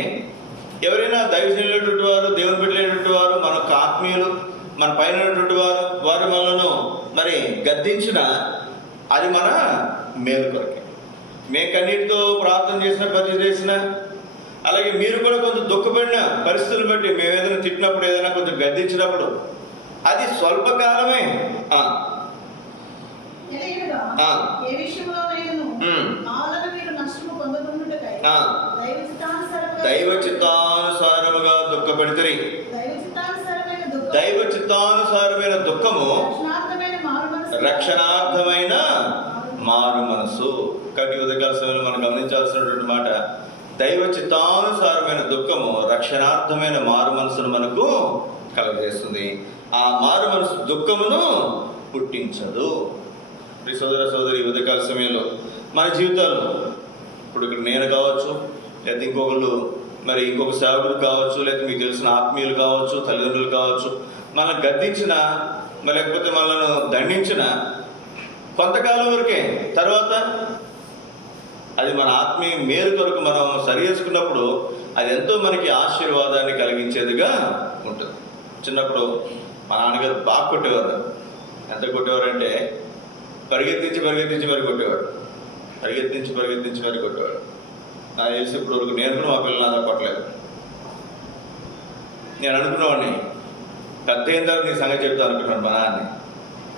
ఎవరైనా దైవజనులైనటువంటి వారు, దేవుని బిడ్డలైనటువంటి వారు, మనకు ఆత్మీయులు, మన పైన వారు మనను మరి గద్దించిన అది మన మేలు కొరకే. మేము కన్నీటితో ప్రార్థన చేసిన, పరిచయం చేసిన, అలాగే మీరు కూడా కొంచెం దుఃఖపడిన పరిస్థితులు బట్టి మేము ఏదైనా తిట్టినప్పుడు, ఏదైనా కొంచెం గద్దించినప్పుడు అది స్వల్పకాలమే. దైవ చిత్తానుసారముగా దుఃఖపడితే, దైవ చిత్తానుసారమైన దుఃఖము రక్షణార్థమైన మారు మనసు. కాబట్టి ఉదయకాల సమయంలో మనం గమనించాల్సినటువంటి మాట, దైవ చిత్తానుసారమైన దుఃఖము రక్షణార్థమైన మారు మనసును మనకు కలుగజేస్తుంది. ఆ మారు మనసు దుఃఖమును పుట్టించదు. సోదర సోదరి, ఉదయకాల సమయంలో మన జీవితాలు, ఇప్పుడు ఇక్కడ నేను కావచ్చు, లేదా ఇంకొకళ్ళు మరి ఇంకొక సేవకులు కావచ్చు, లేదా మీకు తెలిసిన ఆత్మీయులు కావచ్చు, తల్లిదండ్రులు కావచ్చు, మనల్ని గద్దించిన లేకపోతే మనల్ని దండించిన కొంతకాలం వరకే. తర్వాత అది మన ఆత్మీయ మేలు కొరకు మనం సరి చేసుకున్నప్పుడు అది ఎంతో మనకి ఆశీర్వాదాన్ని కలిగించేదిగా ఉంటుంది. చిన్నప్పుడు మా నాన్నగారు బాగా కొట్టేవారు. ఎంత కొట్టేవారంటే పరిగెత్తించి మరి కొట్టేవాడు. పరిగెత్తించి మరి కొట్టేవాడు. నాకు తెలిసి ఇప్పుడు వరకు నేను కూడా మా పిల్లలు నాతో కొట్టలేదు. నేను అనుకునేవాడిని, పెద్ద అయిన తర్వాత నీ సంగతి చెప్తాను అనుకున్నాను మా నాన్నని.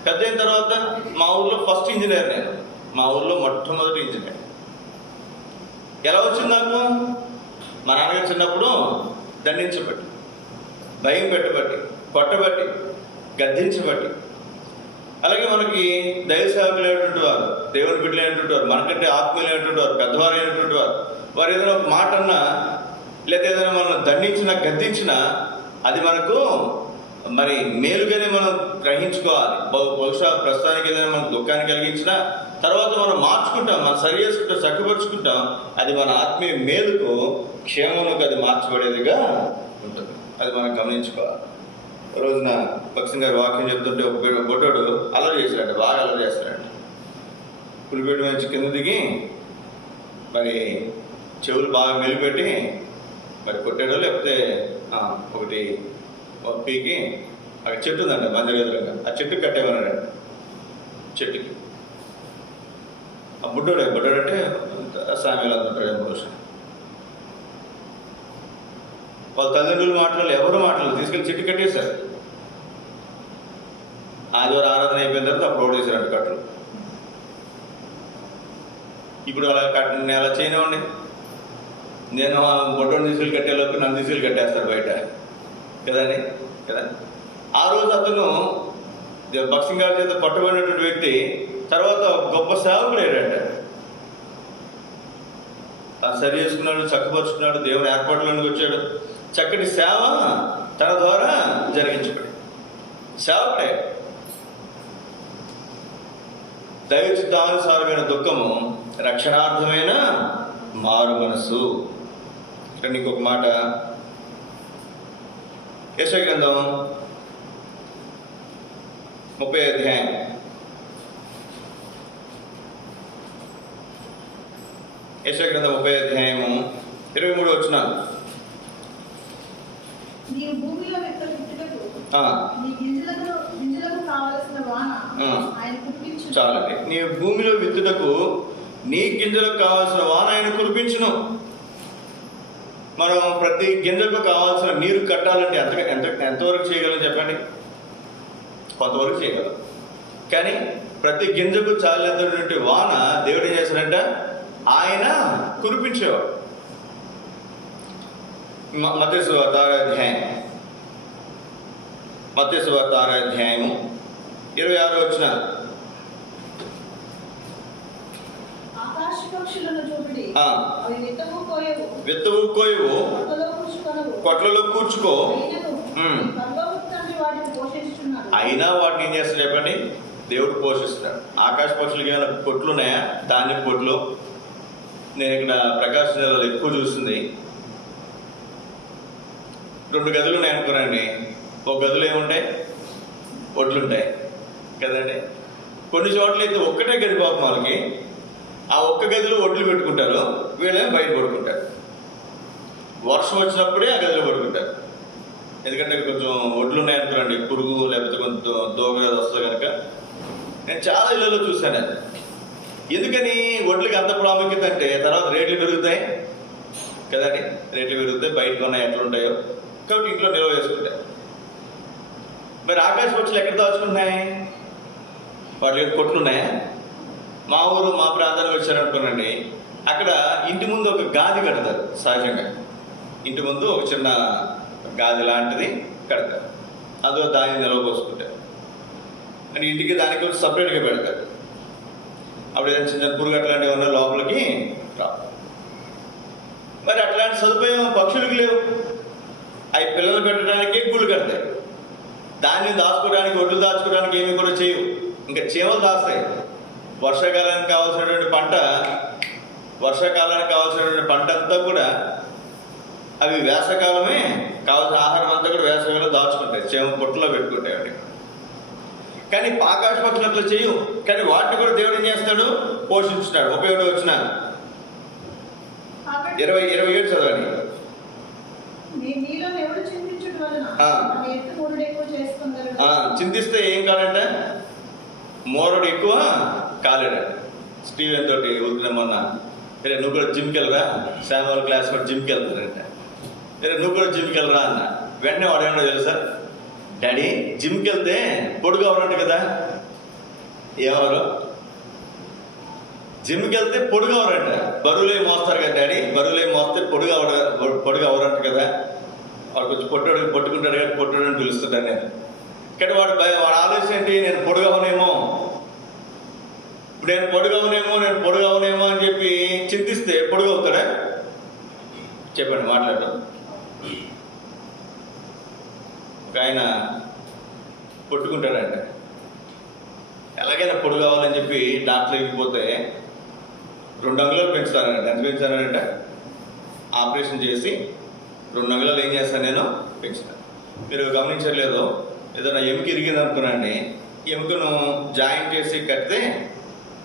పెద్ద అయిన తర్వాత మా ఊర్లో ఫస్ట్ ఇంజనీర్ నేను, మా ఊర్లో మొట్టమొదటి ఇంజనీర్. ఎలా వచ్చింది నాకు? మా నాన్నగారు చిన్నప్పుడు దండించబట్టి, భయం పెట్టబట్టి, కొట్టబట్టి, గద్దించబట్టి, అలాగే మనకి దైవ సేవకులైనటువంటి వారు, దేవుని బిడ్డలైనటువంటి వారు, మనకంటే ఆత్మీయులైనటువంటి వారు, పెద్దవారు అయినటువంటి వారు ఏదైనా ఒక మాట అన్నా, లేదా ఏదైనా మనం దండించినా, గద్దించినా అది మనకు మరి మేలుగానే మనం గ్రహించుకోవాలి. బహుశా ప్రస్తుతానికి ఏదైనా మనకు దుఃఖాన్ని కలిగించినా తర్వాత మనం మార్చుకుంటాం, మనం సరి చేసుకుంటాం, చక్కపరుచుకుంటాం. అది మన ఆత్మీయ మేలుకు, క్షేమములకు అది మార్చబడేదిగా ఉంటుంది. అది మనం గమనించుకోవాలి. రోజున భక్సింగ్ గారు వాక్యం చెప్తుంటే ఒక బొట్టోడు అల్లరి చేశాడు, బాగా అల్లరి చేస్తాడంట. పులిపేట నుంచి కింద దిగి మరి చెవులు బాగా మెలిపెట్టి మరి కొట్టాడో, లేకపోతే ఒకటి పీకి అక్కడ చెట్టు ఉందంట బంజగదులుగా, ఆ చెట్టుకి కట్టేమన్నాడు. చెట్టుకి ఆ బుడ్డోడంటే సామెలు అంటుంటాడు బహుశా. వాళ్ళ తల్లిదండ్రులు మాట్లాడాలి, ఎవరు మాట్లాడాలి, తీసుకెళ్ళి చెట్టు కట్టేశారు. ఆదివారం ఆరాధన అయిపోయిన తర్వాత అప్పుడు ఓడేశారంట కట్టలు. ఇప్పుడు అలా నేను అలా చేయనివ్వండి, నేను బొడ్డోని తీసుకెళ్ళి కట్టేలోపు నన్ను తీసుకెళ్ళి కట్టేస్తారు బయట కదండి కదా. ఆ రోజు అతను భక్సింగ్ గారి చేత పట్టుబడినటువంటి వ్యక్తి తర్వాత గొప్ప సేవకుడు అయ్యాడంట. సరి చేసుకున్నాడు, చక్కపరుచుకున్నాడు, దేవుని ఏర్పాటులోనికి వచ్చాడు. చక్కటి సేవ తన ద్వారా జరిగించబడి సేవకుడే. దైవ చిత్తానుసారమైన దుఃఖము రక్షణార్థమైన మారు మనసు. ఇక్కడ నీకు ఒక మాట, యెషయా గ్రంథం 30వ అధ్యాయం 30వ అధ్యాయము 23వ వచనం. నీవు భూమిలో విత్తు విత్తుటకు నీ గింజలకు కావలసిన వాన ఆ. ఆయన కురిపించును. చాలండి. నీ భూమిలో విత్తుటకు నీ గింజలకు కావాల్సిన వాన ఆయన కురిపించును. మనం ప్రతి గింజకు కావాల్సిన నీరు కట్టాలంటే ఎంతవరకు చేయగలం చెప్పండి? కొంతవరకు చేయగలం. కానీ ప్రతి గింజకు చాలినంతటువంటి వాన దేవుడు ఏం చేశాడంట? ఆయన కురిపించేవాడు. మత్తయి సువార్త 6వ అధ్యాయము 26వ వచనం. ఆకాశ పక్షులను చూపిడి, ఆ. అవి విత్తవు కోయవు, విత్తవు కోయవు, కొట్టలో కూర్చుకొనవు, కొట్లలో కూర్చుకో. అయినను ఉమ్. నీ పరలోకపు తండ్రి వాటిని పోషించుచున్నాడు. అయినా వాటిని ఏం చేస్తాడు చెప్పండి? దేవుడు పోషిస్తాడు. ఆకాశ పక్షులకి ఏమైనా కొట్లు ఉన్నాయా? ధాన్యం కొట్లు. నేను ఇక్కడ ప్రకాశం జిల్లాలో ఎక్కువ చూస్తుంది 2 గదులు ఉన్నాయి అనుకోనండి. ఒక గదులు ఏముంటాయి? ఒడ్లు ఉంటాయి కదండి. కొన్ని చోట్ల అయితే ఒక్కటే గది పాపం వాళ్ళకి. ఆ ఒక్క గదిలో ఒడ్లు పెట్టుకుంటారు, వీళ్ళేమో బయట పడుకుంటారు. వర్షం వచ్చినప్పుడే ఆ గదిలో పడుకుంటారు. ఎందుకంటే కొంచెం ఒడ్లు ఉన్నాయి అనుకోండి, పురుగు లేకపోతే కొంచెం దోగ వస్తుంది కనుక. నేను చాలా ఇళ్ళలో చూశాను అది. ఎందుకని ఒడ్లకి అంత ప్రాముఖ్యత అంటే తర్వాత రేట్లు పెరుగుతాయి కదండి. రేట్లు పెరుగుతాయి, బయటకు ఉన్నాయి ఎట్లా ఉంటాయో కాబట్టి ఇంట్లో నిల్వ వేసుకుంటారు. మరి ఆకాశ పక్షులు ఎక్కడ దాచుకుంటున్నాయి? వాటి కొట్లు ఉన్నాయా? మా ఊరు మా ప్రాంతానికి వచ్చారనుకోనండి, అక్కడ ఇంటి ముందు ఒక గాది కడతారు. సహజంగా ఇంటి ముందు ఒక చిన్న గాది లాంటిది కడతారు. అందులో దాన్ని నిల్వ పోసుకుంటారు. అంటే ఇంటికి దానికి ఒక సపరేట్గా పెడతారు. అప్పుడు ఏదైనా చిన్న పురుగు అట్లాంటివి ఉన్న లోపలికి రావు. మరి అట్లాంటి సదుపాయం పక్షులకు లేవు. అవి పిల్లలు పెట్టడానికి గుళ్ళు కడతాయి. దాన్ని దాచుకోవడానికి, ఒడ్లు దాచుకోవడానికి ఏమి కూడా చేయవు. ఇంకా చీమలు దాస్తాయి. వర్షాకాలానికి కావాల్సినటువంటి పంట అంతా కూడా అవి వేసవకాలమే కావాల్సిన ఆహారం అంతా కూడా వేసవిలో దాచుకుంటాయి. చీమ పొట్టులో పెట్టుకుంటాయి అవి. కానీ ఆకాశ పక్షులు అట్లా చేయవు. కానీ వాటిని కూడా దేవుడు ఏం చేస్తాడు? పోషించుతాడు. 31వ వచనం 27 చదవండి. మీలో ఎవడు చింతించుట వలన ఆ. తన ఎత్తు మూరుడు ఎక్కువ చేసుకుందరు. చింతిస్తే ఏం కాదంట? మోరడు ఎక్కువ కాలేడంట. స్టీవెన్ తోటి వదిలిన మొన్న, నువ్వు కూడా జిమ్కి వెళ్ళరా, శామ్యువల్ క్లాస్ కూడా జిమ్కి వెళ్తారంట. నువ్వు కూడా జిమ్కి వెళ్ళరా అన్న. వెంటనే వాడు ఏమన్నా తెలుసా? డాడీ జిమ్కి వెళ్తే పొడుగు అవరంట కదా. ఎవరు జిమ్కి వెళ్తే పొడుగు అవరంట? బరువులే మోస్తారు కదా డాడీ, బరువులే మోస్తే పొడుగు అవరంట కదా. వాడు కొంచెం పట్టుకుంటాడు కదా, పొట్టుడు అని పిలుస్తుంటాను నేను. కానీ వాడు ఆలోచన ఏంటి? నేను పొడుగవనేమో అని చెప్పి చింతిస్తే పొడుగు అవుతాడా? చెప్పండి, మాట్లాడటం. ఒక ఆయన కొట్టుకుంటాడంట. ఎలాగైనా పొడుగు కావాలని చెప్పి డాక్టర్ వెళ్ళిపోతే 2 అంగుళాలు పెంచుతానంట. ఎంత పెంచుతానంట? ఆపరేషన్ చేసి 2 అంగుళాలు ఏం చేస్తాను నేను? పెంచుతాను. మీరు గమనించట్లేదు, ఏదైనా ఎముక ఇరిగింది అనుకున్నాండి, ఎముకను జాయింట్ చేసి కడితే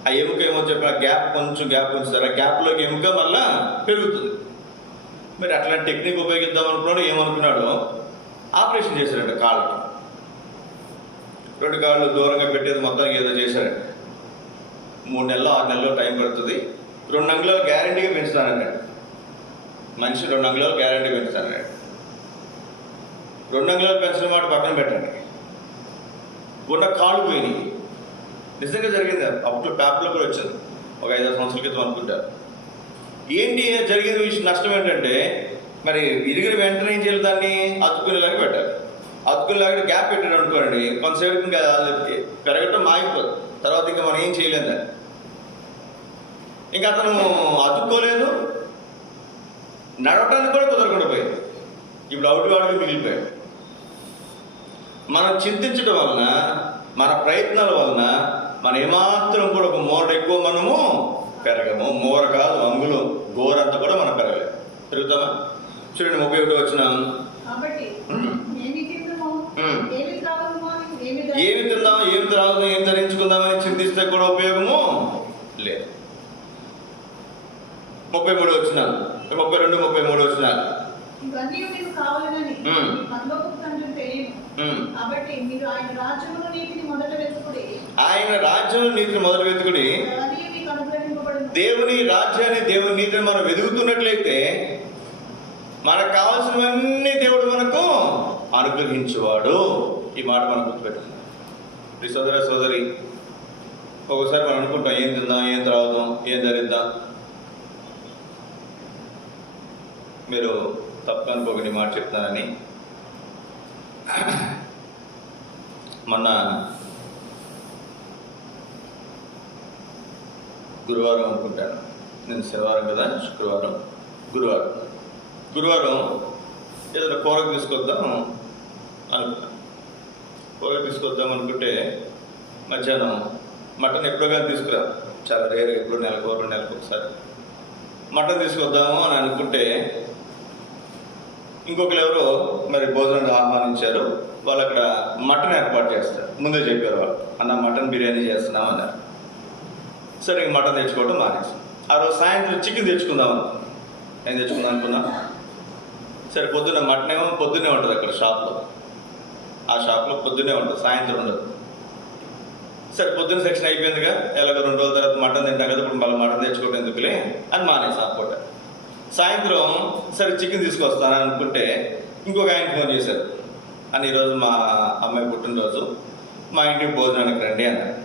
ఆ ఎముక ఏమో చెప్పిన కొంచెం గ్యాప్ ఉంచుతారు. ఆ గ్యాప్లోకి ఎముక మళ్ళా పెరుగుతుంది. మరి అట్లాంటి టెక్నిక్ ఉపయోగిద్దాం అనుకున్నాడు. ఏమనుకున్నాడు? ఆపరేషన్ చేశారంట కాళ్ళకి. 2 కాళ్ళు దూరంగా పెట్టేది మొత్తానికి ఏదో చేశారంట. 3 నెలలు 6 నెలలు టైం పడుతుంది. 2 అంగుళాలు గ్యారంటీగా పెంచుతానండి. మనిషి 2 అంగుళాలు గ్యారంటీ పెంచుతానండి. 2 అంగుళాలు పెంచిన మాట పక్కన పెట్టండి. ఉన్న కాళ్ళు పోయినాయి. నిజంగా జరిగింది. అప్పుడు పేపర్లో కూడా వచ్చింది. ఒక 5-6 సంవత్సరాల క్రితం అనుకుంటారు. ఏంటి జరిగిన విషయం? నష్టం ఏంటంటే, మరి ఇరిగిన వెంటనే ఏం చేయాలి? దాన్ని అతుక్కునేలాగా పెట్టాలి. అతుక్కునేలాగా గ్యాప్ పెట్టాడు అనుకోండి, కొంతసేపు ఇంకా పెరగటం ఆగిపోదు. తర్వాత ఇంకా మనం ఏం చేయలేం దాన్ని. ఇంకా అతను అతుక్కోలేదు, నడవటానికి కూడా కుదరకుండా పోయింది. ఇప్పుడు అవుట్వాడుగా మిగిలిపోయాడు. మనం చింతించడం వలన, మన ప్రయత్నాల వలన మనం ఏమాత్రం కూడా ఒక మోర ఎక్కువ మనము పెరగము. మోర కాదు, అంగుళం గోరంతా కూడా మనం పెరగలేము. పెరుగుతామా? చూడండి 31వ వచనం. ఏమి తిందాం, ఏమి త్రాగుదాం, ఏం ధరించుకుందామని చింతిస్తే కూడా ఉపయోగము లేదు. 33వ వచనం, 32, 33వ వచనం. ఇవన్నీ మీకు కావాలని పరలోకపు తండ్రికి తెలియను. కాబట్టి మీరు ఆయన రాజ్యమును నీతిని మొదట వెతుకుడి, ఆయన రాజ్యం నీతిని మొదలు వెతుకుడి. అది మీకు అనుగ్రహింపబడును. దేవుని రాజ్యాన్ని, దేవుని నీతిని మనం వెతుకుతున్నట్లయితే మనకు కావాల్సినవన్నీ దేవుడు మనకు అనుగ్రహించేవాడు. ఈ మాట మనం గుర్తుపెట్టుకుందాం. సోదర సోదరి, ఒకసారి మనం అనుకుంటాం, ఏం తిందాం, ఏం త్రాగుదాం, ఏం ధరిద్దాం. మీరు తప్ప అనుకోకండి మాట చెప్తానని. మొన్న గురువారం అనుకుంటాను, నేను శనివారం కదా, శుక్రవారం, గురువారం ఏదైనా కూరకు తీసుకొద్దాం అనుకున్నాను. కూరకు తీసుకొద్దాం అనుకుంటే మధ్యాహ్నం మటన్ ఎప్పుడో కానీ తీసుకురా, చాలా రేర్, ఎప్పుడు నెలకు 2 నెలలకు ఒకసారి మటన్ తీసుకొద్దాము అని అనుకుంటే ఇంకొకరు ఎవరో మరి భోజనాన్ని ఆహ్వానించారు. వాళ్ళు అక్కడ మటన్ ఏర్పాటు చేస్తారు. ముందే చెప్పారు వాళ్ళు, అన్న మటన్ బిర్యానీ చేస్తున్నాం అన్నారు. సరే మటన్ తెచ్చుకోవడం మానేసాం. ఆ రోజు సాయంత్రం చికెన్ తెచ్చుకుందాం అనుకున్నాం. ఏం తెచ్చుకుందాం అనుకున్నా, సరే పొద్దున్న మటన్ ఏమో పొద్దున్నే ఉంటుంది అక్కడ షాప్లో. ఆ షాప్లో పొద్దున్నే ఉంటుంది, సాయంత్రం ఉండదు. సరే పొద్దున్న సెక్షన్ అయిపోయిందిగా, ఎలాగో 2 రోజుల తర్వాత మటన్ తింటాం కదా, ఇప్పుడు మళ్ళీ మటన్ తెచ్చుకోవడం ఎందుకులే అని మానేసాం పూట. సాయంత్రం సరే చికెన్ తీసుకొస్తాను అనుకుంటే ఇంకొక ఆయన ఫోన్ చేశారు, అని ఈరోజు మా అమ్మాయి పుట్టినరోజు, మా ఇంటికి భోజనానికి రండి అన్నారు.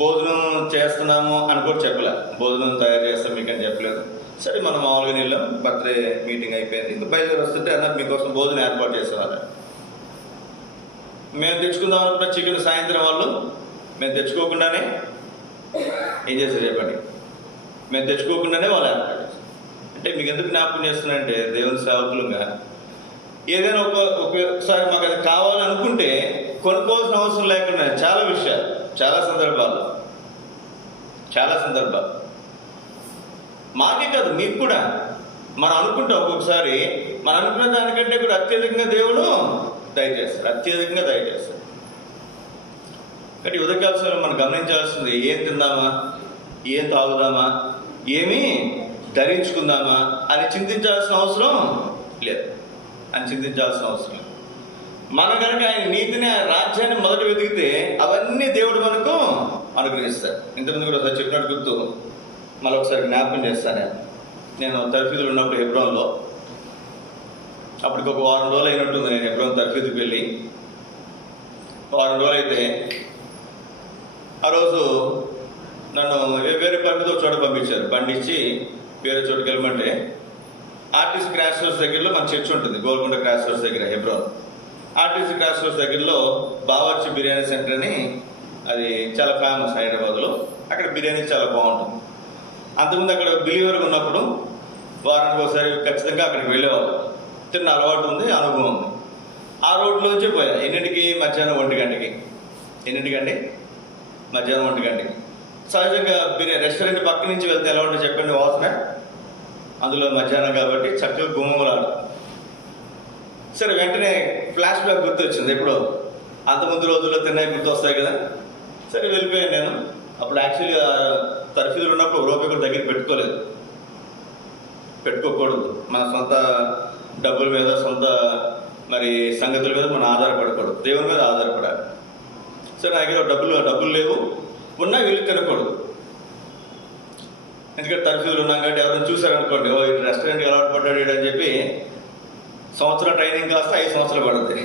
భోజనం చేస్తున్నాము అని కూడా చెప్పలే, భోజనం తయారు చేస్తాం మీకు అని చెప్పలేదు. సరే మనం మామూలుగా వెళ్ళాం, బర్త్డే మీటింగ్ అయిపోయింది. ఇంకా బయలుదేరి వస్తుంటే అన్నారు మీకోసం భోజనం ఏర్పాటు చేస్తున్నారు. మేము తెచ్చుకుందాం అనుకున్న చికెన్ సాయంత్రం వాళ్ళు మేము తెచ్చుకోకుండానే ఏం చేస్తారు చెప్పండి, మేము తెచ్చుకోకుండానే వాళ్ళు ఏర్పాటు చేస్తారు. అంటే మీకు ఎందుకు జ్ఞాపకం చేస్తున్నారంటే, దేవుని సేవకులుగా ఏదైనా ఒకసారి మాకు అది కావాలనుకుంటే కొనుక్కోవాల్సిన అవసరం లేకుండా చాలా విషయాలు, చాలా సందర్భాలు మాకే కాదు మీకు కూడా మనం అనుకుంటాం. ఒక్కొక్కసారి మనం అనుకున్న దానికంటే కూడా అత్యధికంగా దేవుడు అత్యధికంగా దయచేస్తాడు. కాబట్టి ఉదయకాల సమయంలో మనం గమనించాల్సింది, ఏం తిందామా, ఏం తాగుదామా, ఏమి ధరించుకుందామా అని చింతించాల్సిన అవసరం లేదు. మన కనుక ఆయన నీతిని, ఆయన రాజ్యాన్ని మొదట వెతికితే అవన్నీ దేవుడు మనకు అనుగ్రహిస్తాడు. ఇంతకుముందు కూడా ఒకసారి చెప్పినట్టు గుర్తు, మళ్ళీ ఒకసారి జ్ఞాపకం చేస్తాను. నేను తర్ఫీదులు ఉన్నప్పుడు హెబ్రోన్లో, అప్పటికి ఒక 1 వారం రోజులు అయినట్టుంది నేను హెబ్రోన్ తర్ఫీదుకి వెళ్ళి. 1 వారం రోజులు అయితే ఆ రోజు నన్ను వేరే పనితో చోట పంపించారు. బండి ఇచ్చి వేరే చోటుకి వెళ్ళమంటే ఆర్టీసీ క్రాస్ రోడ్స్ దగ్గరలో మన చర్చ్ ఉంటుంది, గోల్కొండ క్రాస్ రోడ్స్ దగ్గర హెబ్రోన్. ఆర్టీసీ క్రాస్ రోడ్స్ దగ్గరలో బావర్చి బిర్యానీ సెంటర్ అని, అది చాలా ఫేమస్ హైదరాబాద్లో. అక్కడ బిర్యానీ చాలా బాగుంటుంది. అంతకుముందు అక్కడ బిలీవర్గా ఉన్నప్పుడు వారానికి ఒకసారి ఖచ్చితంగా అక్కడికి వెళ్ళేవాళ్ళు. తిన్న అలవాటు ఉంది, అనుభవం ఉంది. ఆ రోడ్లోంచే పోయా. ఎన్నింటికి? మధ్యాహ్నం 1 గంటకి. ఎన్నింటికండి? మధ్యాహ్నం 1 గంటకి. సహజంగా రెస్టారెంట్ పక్క నుంచి వెళ్తే ఎలా ఉంటుంది చెప్పండి, వాసన. అందులో మధ్యాహ్నం కాబట్టి చక్కగా గుమ్మలాడు. సరే వెంటనే ఫ్లాష్ బ్యాక్ గుర్తు వచ్చింది. ఎప్పుడో అంతకుముందు రోజుల్లో తిన్నాయి గుర్తు వస్తాయి కదా. సరే వెళ్ళిపోయాను నేను. అప్పుడు యాక్చువల్గా తర్ఫీదులు ఉన్నప్పుడు రూపాయి కూడా దగ్గర పెట్టుకోకూడదు. మన సొంత డబ్బుల మీద, సొంత మరి సంగతుల మీద మనం ఆధారపడకూడదు, దేవుని మీద ఆధారపడాలి. సరే నా దగ్గర డబ్బులు లేవు, ఉన్నా వెళ్ళి తినకూడదు. ఎందుకంటే తర్ఫీదులు ఉన్నాం కాబట్టి ఎవరైనా చూసారనుకోండి, ఓ ఇటు రెస్టారెంట్కి అలవాటు పడ్డాడు అని చెప్పి సంవత్సరం ట్రైనింగ్ కాస్త 5 సంవత్సరాలు పడుతుంది.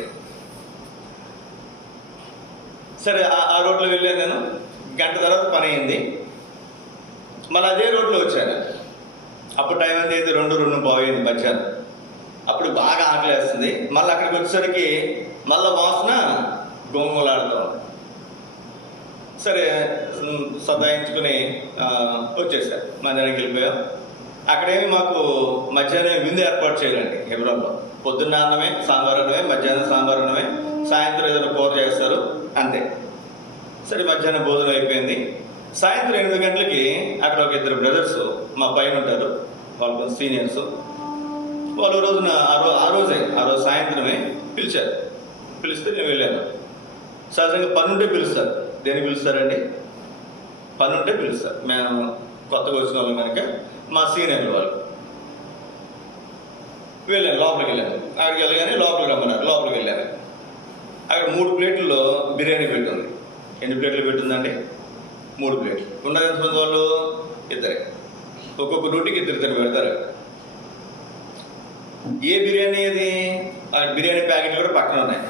సరే ఆ రోడ్లో వెళ్ళాను నేను. గంట తర్వాత పని అయింది. మళ్ళీ అదే రోడ్లో వచ్చాను. అప్పుడు టైం ఎంత అయింది? 2:02 అయింది మధ్యాహ్నం. అప్పుడు బాగా ఆకలేస్తుంది. మళ్ళీ అక్కడికి వచ్చేసరికి మళ్ళీ వాసన గుమ్మలాడుతాం. సరే సదాయించుకుని వచ్చేసారు. మధ్యాహ్నానికి వెళ్ళిపోయాం. అక్కడేమి మాకు మధ్యాహ్నం విందు ఏర్పాటు చేయాలండి హెబ్రోన్లో. పొద్దున్న అన్నమే, సాంబార్ అన్నమే, మధ్యాహ్నం సాంబార్ అన్నమే, సాయంత్రం ఏదైనా కూర చేస్తారు అంతే. సరే మధ్యాహ్నం భోజనం అయిపోయింది. సాయంత్రం 8 గంటలకి అక్కడ ఒక 2 బ్రదర్స్ మా పైన ఉంటారు, వాళ్ళు కొంచెం సీనియర్స్. వాళ్ళు రోజున ఆ రోజు సాయంత్రమే పిలిచారు. పిలిస్తే నేను వెళ్ళాను. సహజంగా పని ఉంటే పిలుస్తారు. దేనికి పిలుస్తారండి? పని ఉంటే పిలుస్తారు. మేము కొత్తగా వచ్చిన వాళ్ళు కనుక మా సీనియర్లు వాళ్ళు. వెళ్ళాను, లోపలికి వెళ్ళాను. అక్కడికి వెళ్ళగానే లోపలికి రమ్మన్నారు. లోపలికి వెళ్ళాను. అక్కడ 3 ప్లేట్లలో బిర్యానీ పెట్టింది. ఎన్ని ప్లేట్లు పెట్టిందండి? 3 ప్లేట్లు. ఉన్నది ఎంతమంది వాళ్ళు? 2. ఒక్కొక్క రోటీకి 2 పెడతారు. ఏ బిర్యానీ అది? ఆ బిర్యానీ ప్యాకెట్లు కూడా పక్కన ఉన్నాయి.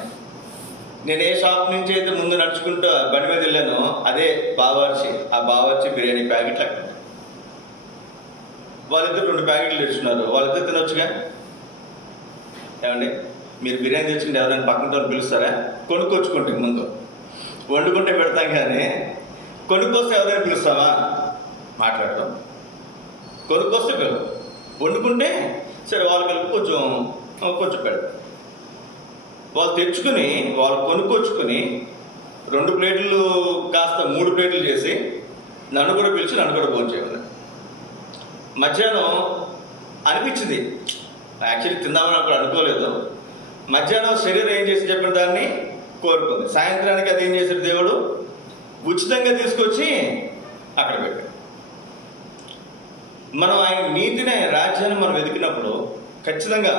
నేను ఏ షాప్ నుంచి అయితే ముందు నడుచుకుంటూ బండి మీద వెళ్ళానో అదే బావర్చి. ఆ బావర్చి బిర్యానీ ప్యాకెట్లు అక్కడ. వాళ్ళిద్దరు 2 ప్యాకెట్లు తెచ్చుకున్నారు. వాళ్ళిద్దరు తినొచ్చుగా. ఏమండి, మీరు బిర్యానీ తెచ్చుకుంటే ఎవరైనా పక్కన పిలుస్తారా? కొనుక్కొచ్చుకుంటే ముందు వండుకుంటే పెడతాం, కానీ కొనుక్కొస్తే ఎవరైనా పిలుస్తామా? మాట్లాడతాం. కొనుక్కొస్తే పిలువు, వండుకుంటే సరే వాళ్ళు కలిపి కొంచెం పెడతాం. వాళ్ళు తెచ్చుకుని, వాళ్ళు కొనుక్కొచ్చుకుని 2 ప్లేట్లు కాస్త 3 ప్లేట్లు చేసి నన్ను కూడా పిలిచి నన్ను కూడా భోంచేయాలి. మధ్యాహ్నం అనిపించింది, యాక్చువల్లీ తిందామని అప్పుడు అనుకోలేదు. మధ్యాహ్నం శరీరం ఏం చేసి చెప్పిన దాన్ని కోరుకుంది. సాయంత్రానికి అది ఏం చేశాడు దేవుడు? ఉచితంగా తీసుకొచ్చి అక్కడ పెట్టాడు. మనం ఆయన నీతిని, ఆయన రాజ్యాన్ని మనం వెతికినప్పుడు ఖచ్చితంగా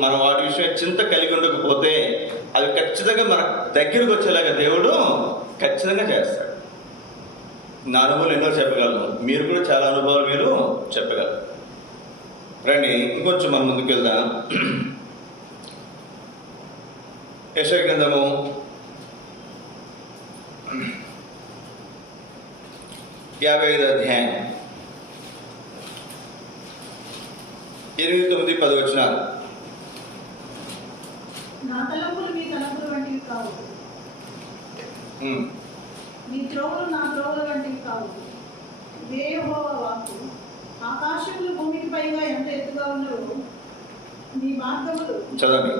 మన వాటి విషయం చింత కలిగి ఉండకపోతే అది ఖచ్చితంగా మన దగ్గరకు వచ్చేలాగా దేవుడు ఖచ్చితంగా చేస్తాడు. నా అనుభవాలు ఎన్నో చెప్పగలను, మీరు కూడా చాలా అనుభవాలు మీరు చెప్పగలరు. రండి ఇంకొంచెం మనం ముందుకు వెళ్దాం. యెషయా గ్రంథము 55వ అధ్యాయం 8, 9, 10 వచనాలు. నా తలంపులు మీ తలంపులు వంటివి కావు, మీ త్రోవలు నా త్రోవల వంటివి కావు. ఇదే యెహోవా వాక్కు. ఆకాశములు భూమికి పైగా ఎంత ఎత్తుగా ఉన్నవో మీ మార్గములు చదవండి.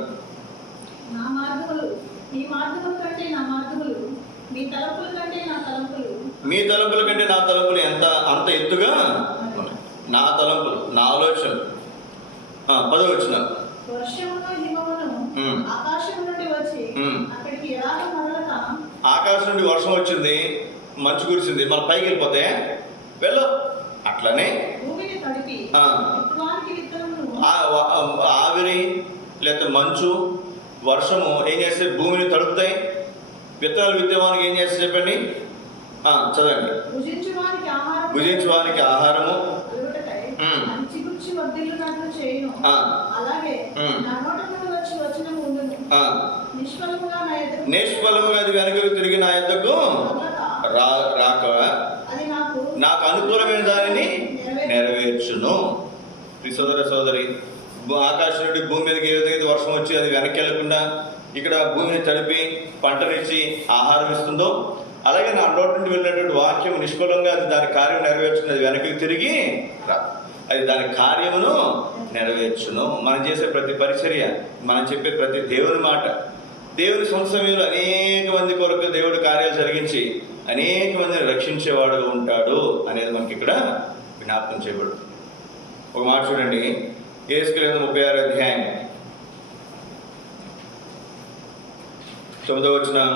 నా మార్గములు మీ మార్గముల కంటే నా మార్గములు, మీ తలంపుల కంటే నా తలంపులు, మీ తలంపుల కంటే నా తలంపులు అంత ఎత్తుగా నా తలంపులు, నా ఆలోచనలు. 10వ వచనం. వర్షమును హిమమును ఆకాశం నుండి వచ్చి అక్కడికి ఎలాగ మరలక, ఆకాశం నుండి వర్షం వచ్చింది, మంచు కురిసింది, మన పైకి వెళ్ళిపోతే వెళ్ళు. అట్లనే భూమిని తడిపి విత్తనానికి విత్తనమును, ఆవిరి లేకపోతే మంచు వర్షము ఏం చేస్తే భూమిని తడుపుతాయి. విత్తనాలు విత్తేవానికి ఏం చేస్తే చెప్పండి, చదవండి. భుజించువానికి ఆహారము నిష్ఫలముగా అది వెనకకు తిరిగి నా యొద్దకు రాక నాకు అనుకూలమైన దానిని నెరవేర్చును. సోదరి, ఆకాశం నుండి భూమి మీదకి ఏ విధంగా వర్షం వచ్చి అది వెనక్కి వెళ్లకుండా ఇక్కడ భూమిని తడిపి పంటనిచ్చి ఆహారం ఇస్తుందో, అలాగే నా నోటి నుండి వెళ్ళినటువంటి వాక్యం నిష్ఫలంగా అది దాని కార్యం నెరవేర్చును. అది వెనక్కి తిరిగి రా, అది దాని కార్యమును నెరవేర్చును. మనం చేసే ప్రతి పరిచర్య, మనం చెప్పే ప్రతి దేవుని మాట, దేవుని సొంత సమయంలో అనేక మంది కొరకు దేవుడు కార్యాలు జరిగించి అనేక మందిని రక్షించేవాడుగా ఉంటాడు అనేది మనకి ఇక్కడ జ్ఞాపకం చేయబడు. ఒక మాట చూడండి, యేసుక్రీస్తు 36వ అధ్యాయం 9వ వచనం.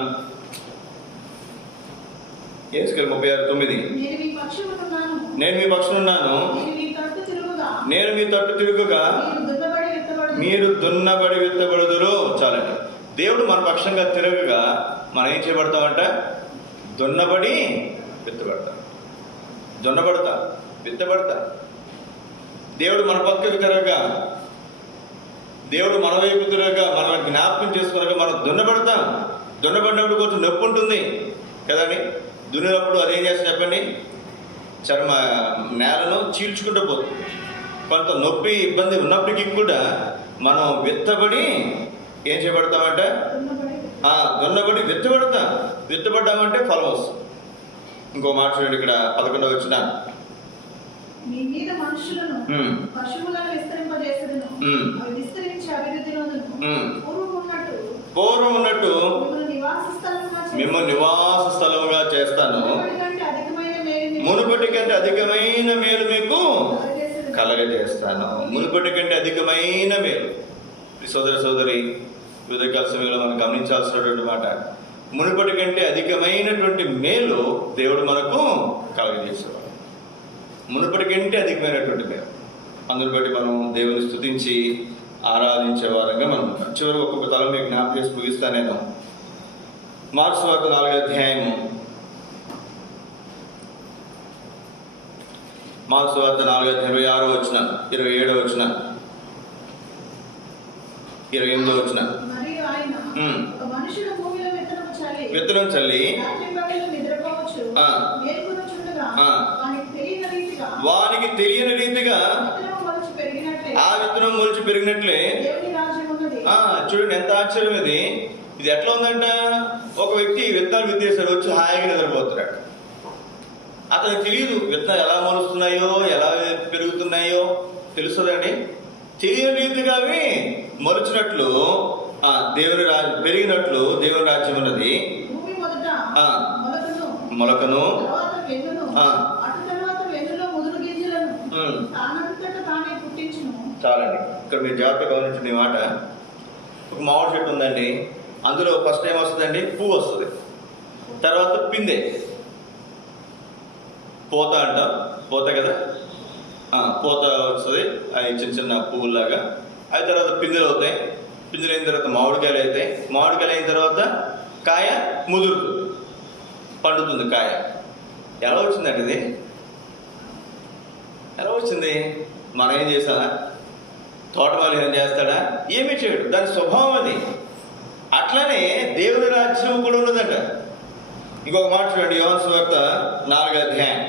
యేసుక్రీస్తు 36:9. నేను మీ పక్షమున్నాను, నేను మీ తట్టు తిరుగుగా మీరు దున్నబడి విత్తబడుదురు. చాలండి. దేవుడు మన పక్షంగా తిరగగా మనం ఏం చేయబడతామంట? దున్నబడి విత్తబడతాం. విత్తబడతా. దేవుడు మన పక్కకు తిరగగా, దేవుడు మన వైపు తిరగగా, మనం జ్ఞాపకం చేసుకునగా మనం దున్నబడతాం. దున్నబడినప్పుడు కొంచెం నొప్పి ఉంటుంది కదండి. దున్నినప్పుడు అదేం చేస్తా చెప్పండి, నేలను చీల్చుకుంటూ పోతుంది. కొంత నొప్పి ఇబ్బంది ఉన్నప్పటికీ కూడా మనం విత్తబడి ఏం చేయబడతామంట? దున్నబడి విత్తబడ్డామంటే ఫలం వస్తుంది. ఇంకో మాట చూడండి, ఇక్కడ 11వ వచనం. మీ మీద మనుషులను పశువులను విస్తరింపజేసెదను, అవి విస్తరించి అభివృద్ధి నొందును. పూర్వం ఉన్నట్టు మిమ్మల్ని నివాస స్థలముగా చేస్తాను. మునుపటి కంటే అధికమైన మేలు మీకు కలగజేస్తాను. మునుపటి కంటే అధికమైన మేలు. సోదరి ఉదయకాల సమయంలో మనం గమనించాల్సినటువంటి మాట, మునుపటి కంటే అధికమైనటువంటి మేలు దేవుడు మనకు కలగజేసేవాడు. మునుపటి కంటే అధికమైనటువంటి మేలు. అందుని బట్టి మనం దేవుని స్తుతించి ఆరాధించే వారంగా మనం ఉంటాం. చివరికి ఒక్కొక్క తలం మీకు జ్ఞాపకం చేసి ముగిస్తాను నేను. మార్క్స్ వార్త 4వ అధ్యాయము, మార్క్స్ వార్త 4వ అధ్యాయం 26వ వచనం, 27వ వచనం, 28వ వచనం. మరియు ఆయన ఒక మనుషుడు భూమిలో విత్తనం చల్లి నిద్రపోవచ్చు, మేల్కొనుచుండగా వానికి తెలియని రీతిగా ఆ విత్తనం మొలిచి పెరిగినట్లే. చూడండి ఎంత ఆశ్చర్యం ఇది. ఇది ఎట్లా ఉందంట, ఒక వ్యక్తి విత్తనాలు విత్తేసాడు, వచ్చి హాయిగా నిద్రపోతున్నాడు. అతనికి తెలియదు విత్తనాలు ఎలా మొలుస్తున్నాయో ఎలా పెరుగుతున్నాయో తెలుస్తుందండి. తెలియని రీతిగా అవి మొలిచినట్లు దేవుని రాజ్యం పెరిగినట్లు దేవుని రాజ్యం ఉన్నది. మొలకను చాలండి. ఇక్కడ మీరు జాగ్రత్తగా గమనించండి ఈ మాట. ఒక మామిడి చెట్టు ఉందండి, అందులో ఫస్ట్ ఏం వస్తుందండి, పువ్వు వస్తుంది, తర్వాత పిందె, పూత అంట, పూత కదా, పూత వస్తుంది, అవి చిన్న చిన్న పువ్వులాగా. అవి తర్వాత పిందెలు అవుతాయి, పిందెలు అయిన తర్వాత మామిడికాయలు అవుతాయి, మామిడికాయలు అయిన తర్వాత కాయ ముదురుతుంది, పండుతుంది కాయ. ఎలా వచ్చిందండి ఇది? ఎలా వచ్చింది? మనం ఏం చేసామా? తోటమాలి ఏం చేస్తాడా? ఏమీ చేయడు, దాని స్వభావం అది. అట్లనే దేవుని రాజ్యం కూడా ఉన్నదంట. ఇంకొక మాట చూడండి, యోహాను సువార్త 4వ అధ్యాయం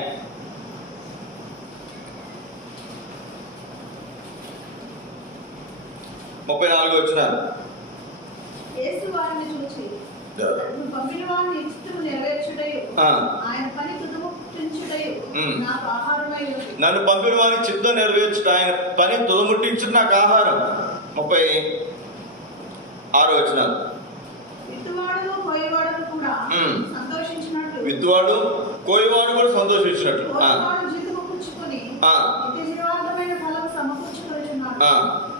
34వ వచనం. నన్ను పంపిన వాని చిత్తం నెరవేర్చుట ఆయన పని తుదముట్టించుట నాకు ఆహారం. 36వ వచనం. విత్తువాడు కోయివాడు కూడా సంతోషించినట్లు.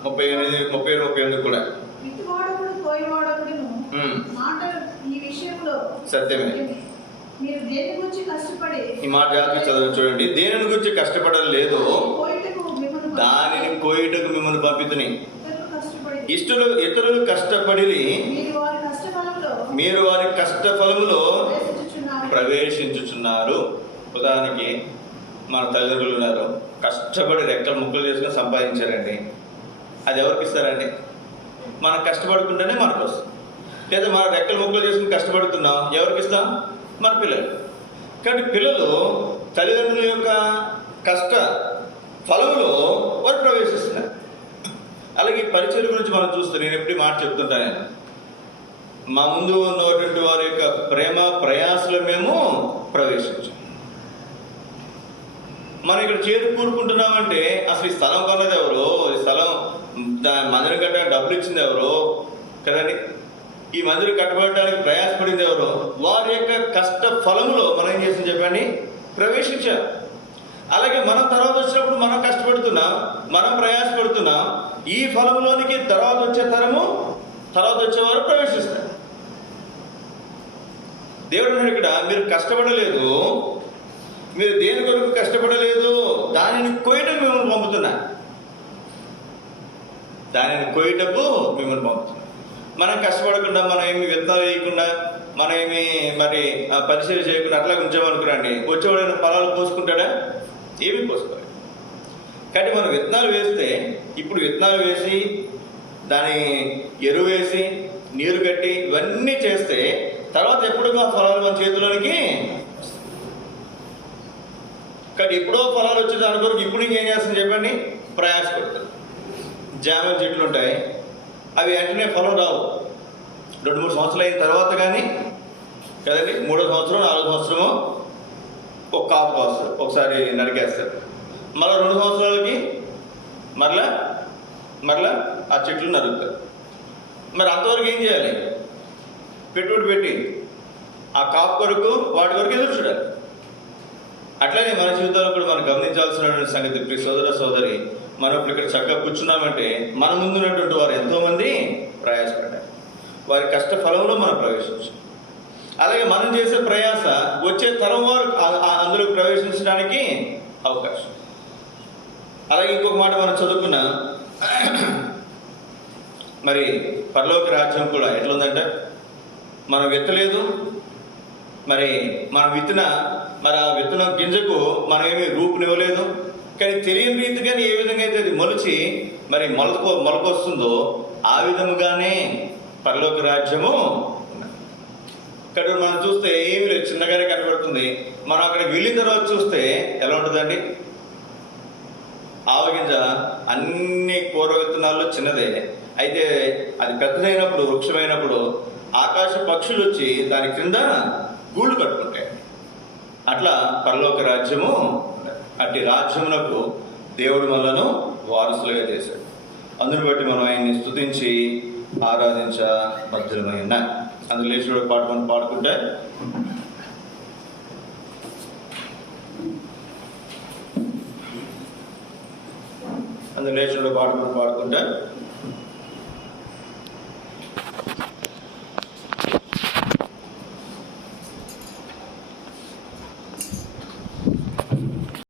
38 కూడా సత్యమే. ఈ మాట జాగ్రత్త చదువు చూడండి. దేనిని గురించి కష్టపడలేదు, దానిని కోయుటకు మిమ్మల్ని పంపితుని. ఇతరులు కష్టపడి మీరు వారి కష్ట ఫలములో ప్రవేశించుచున్నారు. ఉదాహరణకి మన తల్లిదండ్రులు ఉన్నారు, కష్టపడి రెక్కలు ముక్కలు చేసుకుని సంపాదించారండి. అది ఎవరికి ఇస్తారండి? మనం కష్టపడుకుంటేనే మనకు వస్తుంది. లేదా మన రెక్కలు ముక్కలు చేసుకుని కష్టపడుతున్నాం, ఎవరికి ఇస్తాం? మన పిల్లలు. కాబట్టి పిల్లలు తల్లిదండ్రుల యొక్క కష్ట ఫలంలో వారు ప్రవేశిస్తున్నారు. అలాగే పరిచయం గురించి మనం చూస్తే నేను ఎప్పుడు మాట చెప్తుంటాను, మా ముందు ఉన్నటువంటి వారి యొక్క ప్రేమ ప్రయాసలో మేము ప్రవేశించాం. మనం ఇక్కడ చేతి కూడుకుంటున్నామంటే అసలు ఈ స్థలం కొన్నది ఎవరు, ఈ స్థలం మందిరం కట్టడానికి డబ్బులు ఇచ్చింది ఎవరు కదండి, ఈ మందిరం కట్టబడడానికి ప్రయాసపడింది ఎవరు, వారి యొక్క కష్ట ఫలములో మనం ఏం చేసింది చెప్పండి, ప్రవేశించాం. అలాగే మనం తర్వాత వచ్చినప్పుడు మనం కష్టపడుతున్నాం, మనం ప్రయాసపడుతున్నాం, ఈ ఫలములోనికి తర్వాత వచ్చే తరము, తర్వాత వచ్చేవారు ప్రవేశిస్తారు. దేవుడు అన్నాడు ఇక్కడ, మీరు కష్టపడలేదు, మీరు దేని కొరకు కష్టపడలేదు, దానిని కోయటకు మిమ్మల్ని పంపుతున్నా, దానిని కోయటకు మిమ్మల్ని పంపుతున్నా. మనం కష్టపడకుండా, మనం ఏమి విత్తనాలు వేయకుండా, మనం ఏమి మరి పరిచయం చేయకుండా అట్లా ఉంచామనుకురండి, వచ్చేవాడైనా ఫలాలు పోసుకుంటాడా? ఏమీ పోసుకోవాలి. కాబట్టి మనం విత్తనాలు వేస్తే, ఇప్పుడు విత్తనాలు వేసి దాని ఎరువు వేసి నీరు కట్టి ఇవన్నీ చేస్తే తర్వాత ఎప్పుడుగా ఫలాలు మన చేతిలోనికి. కాబట్టి ఎప్పుడో ఫలాలు వచ్చేది అనుకోరు, ఇప్పుడు ఇంకేం చేస్తుంది చెప్పండి, ప్రయాసపడుతుంది. జామ చెట్లు ఉంటాయి, అవి వెంటనే ఫలం రావు, 2-3 సంవత్సరాలు అయిన తర్వాత కానీ కదండి, 3వ సంవత్సరం 4వ సంవత్సరము ఒక కాపు కాస్తారు, ఒకసారి నరికేస్తారు, మళ్ళీ 2 సంవత్సరాలకి మరలా ఆ చెట్లు నరుగుతారు. మరి అంతవరకు ఏం చేయాలి? పెట్టుబడి పెట్టి ఆ కాపు కొరకు వాటి వరకు ఎదురు చూడాలి. అట్లానే మన జీవితంలో కూడా మనం గమనించాల్సినటువంటి సంగతి, ప్రియ సోదర సోదరి, మనం ఇప్పుడు ఇక్కడ చక్కగా కూర్చున్నామంటే మన ముందున్నటువంటి వారు ఎంతోమంది ప్రయాసపడ్డారు, వారి కష్ట ఫలంలో మనం ప్రవేశించాం. అలాగే మనం చేసే ప్రయాస వచ్చే తరం వారు అందులో ప్రవేశించడానికి అవకాశం. అలాగే ఇంకొక మాట మనం చదువుకున్న మరి పరలోక రాజ్యం కూడా ఎట్లుందంట, మనం విత్తలేదు, మరి మనం విత్తిన మరి ఆ విత్తనం గింజకు మనం ఏమీ రూపునివ్వలేదు, కానీ తెలియని రీతిగానే ఏ విధంగా అయితే అది మొలిచి మరి మొలకొస్తుందో ఆ విధముగానే పరలోక రాజ్యము. ఇక్కడ మనం చూస్తే ఏమి లేదు, చిన్నగానే కనబడుతుంది. మనం అక్కడికి వెళ్ళిన తర్వాత చూస్తే ఎలా ఉంటుందండి? ఆవగింజ అన్ని పూర్వ విత్తనాల్లో చిన్నదే, అయితే అది పెద్దదైనప్పుడు, వృక్షమైనప్పుడు ఆకాశ పక్షులు వచ్చి దాని క్రింద గూళ్ళు కట్టుకుంటాయి. అట్లా పరలోక రాజ్యము. అట్టి రాజ్యమునకు దేవుడు మనలను వారసులుగా చేశాడు. అందుని బట్టి మనం ఆయన్ని స్తుతించి ఆరాధించ బద్ధులమైన. అందులో లేచుడు పాట మనం పాడుకుంటే అందులో లేచుడు పాట మనం పాడుకుంటే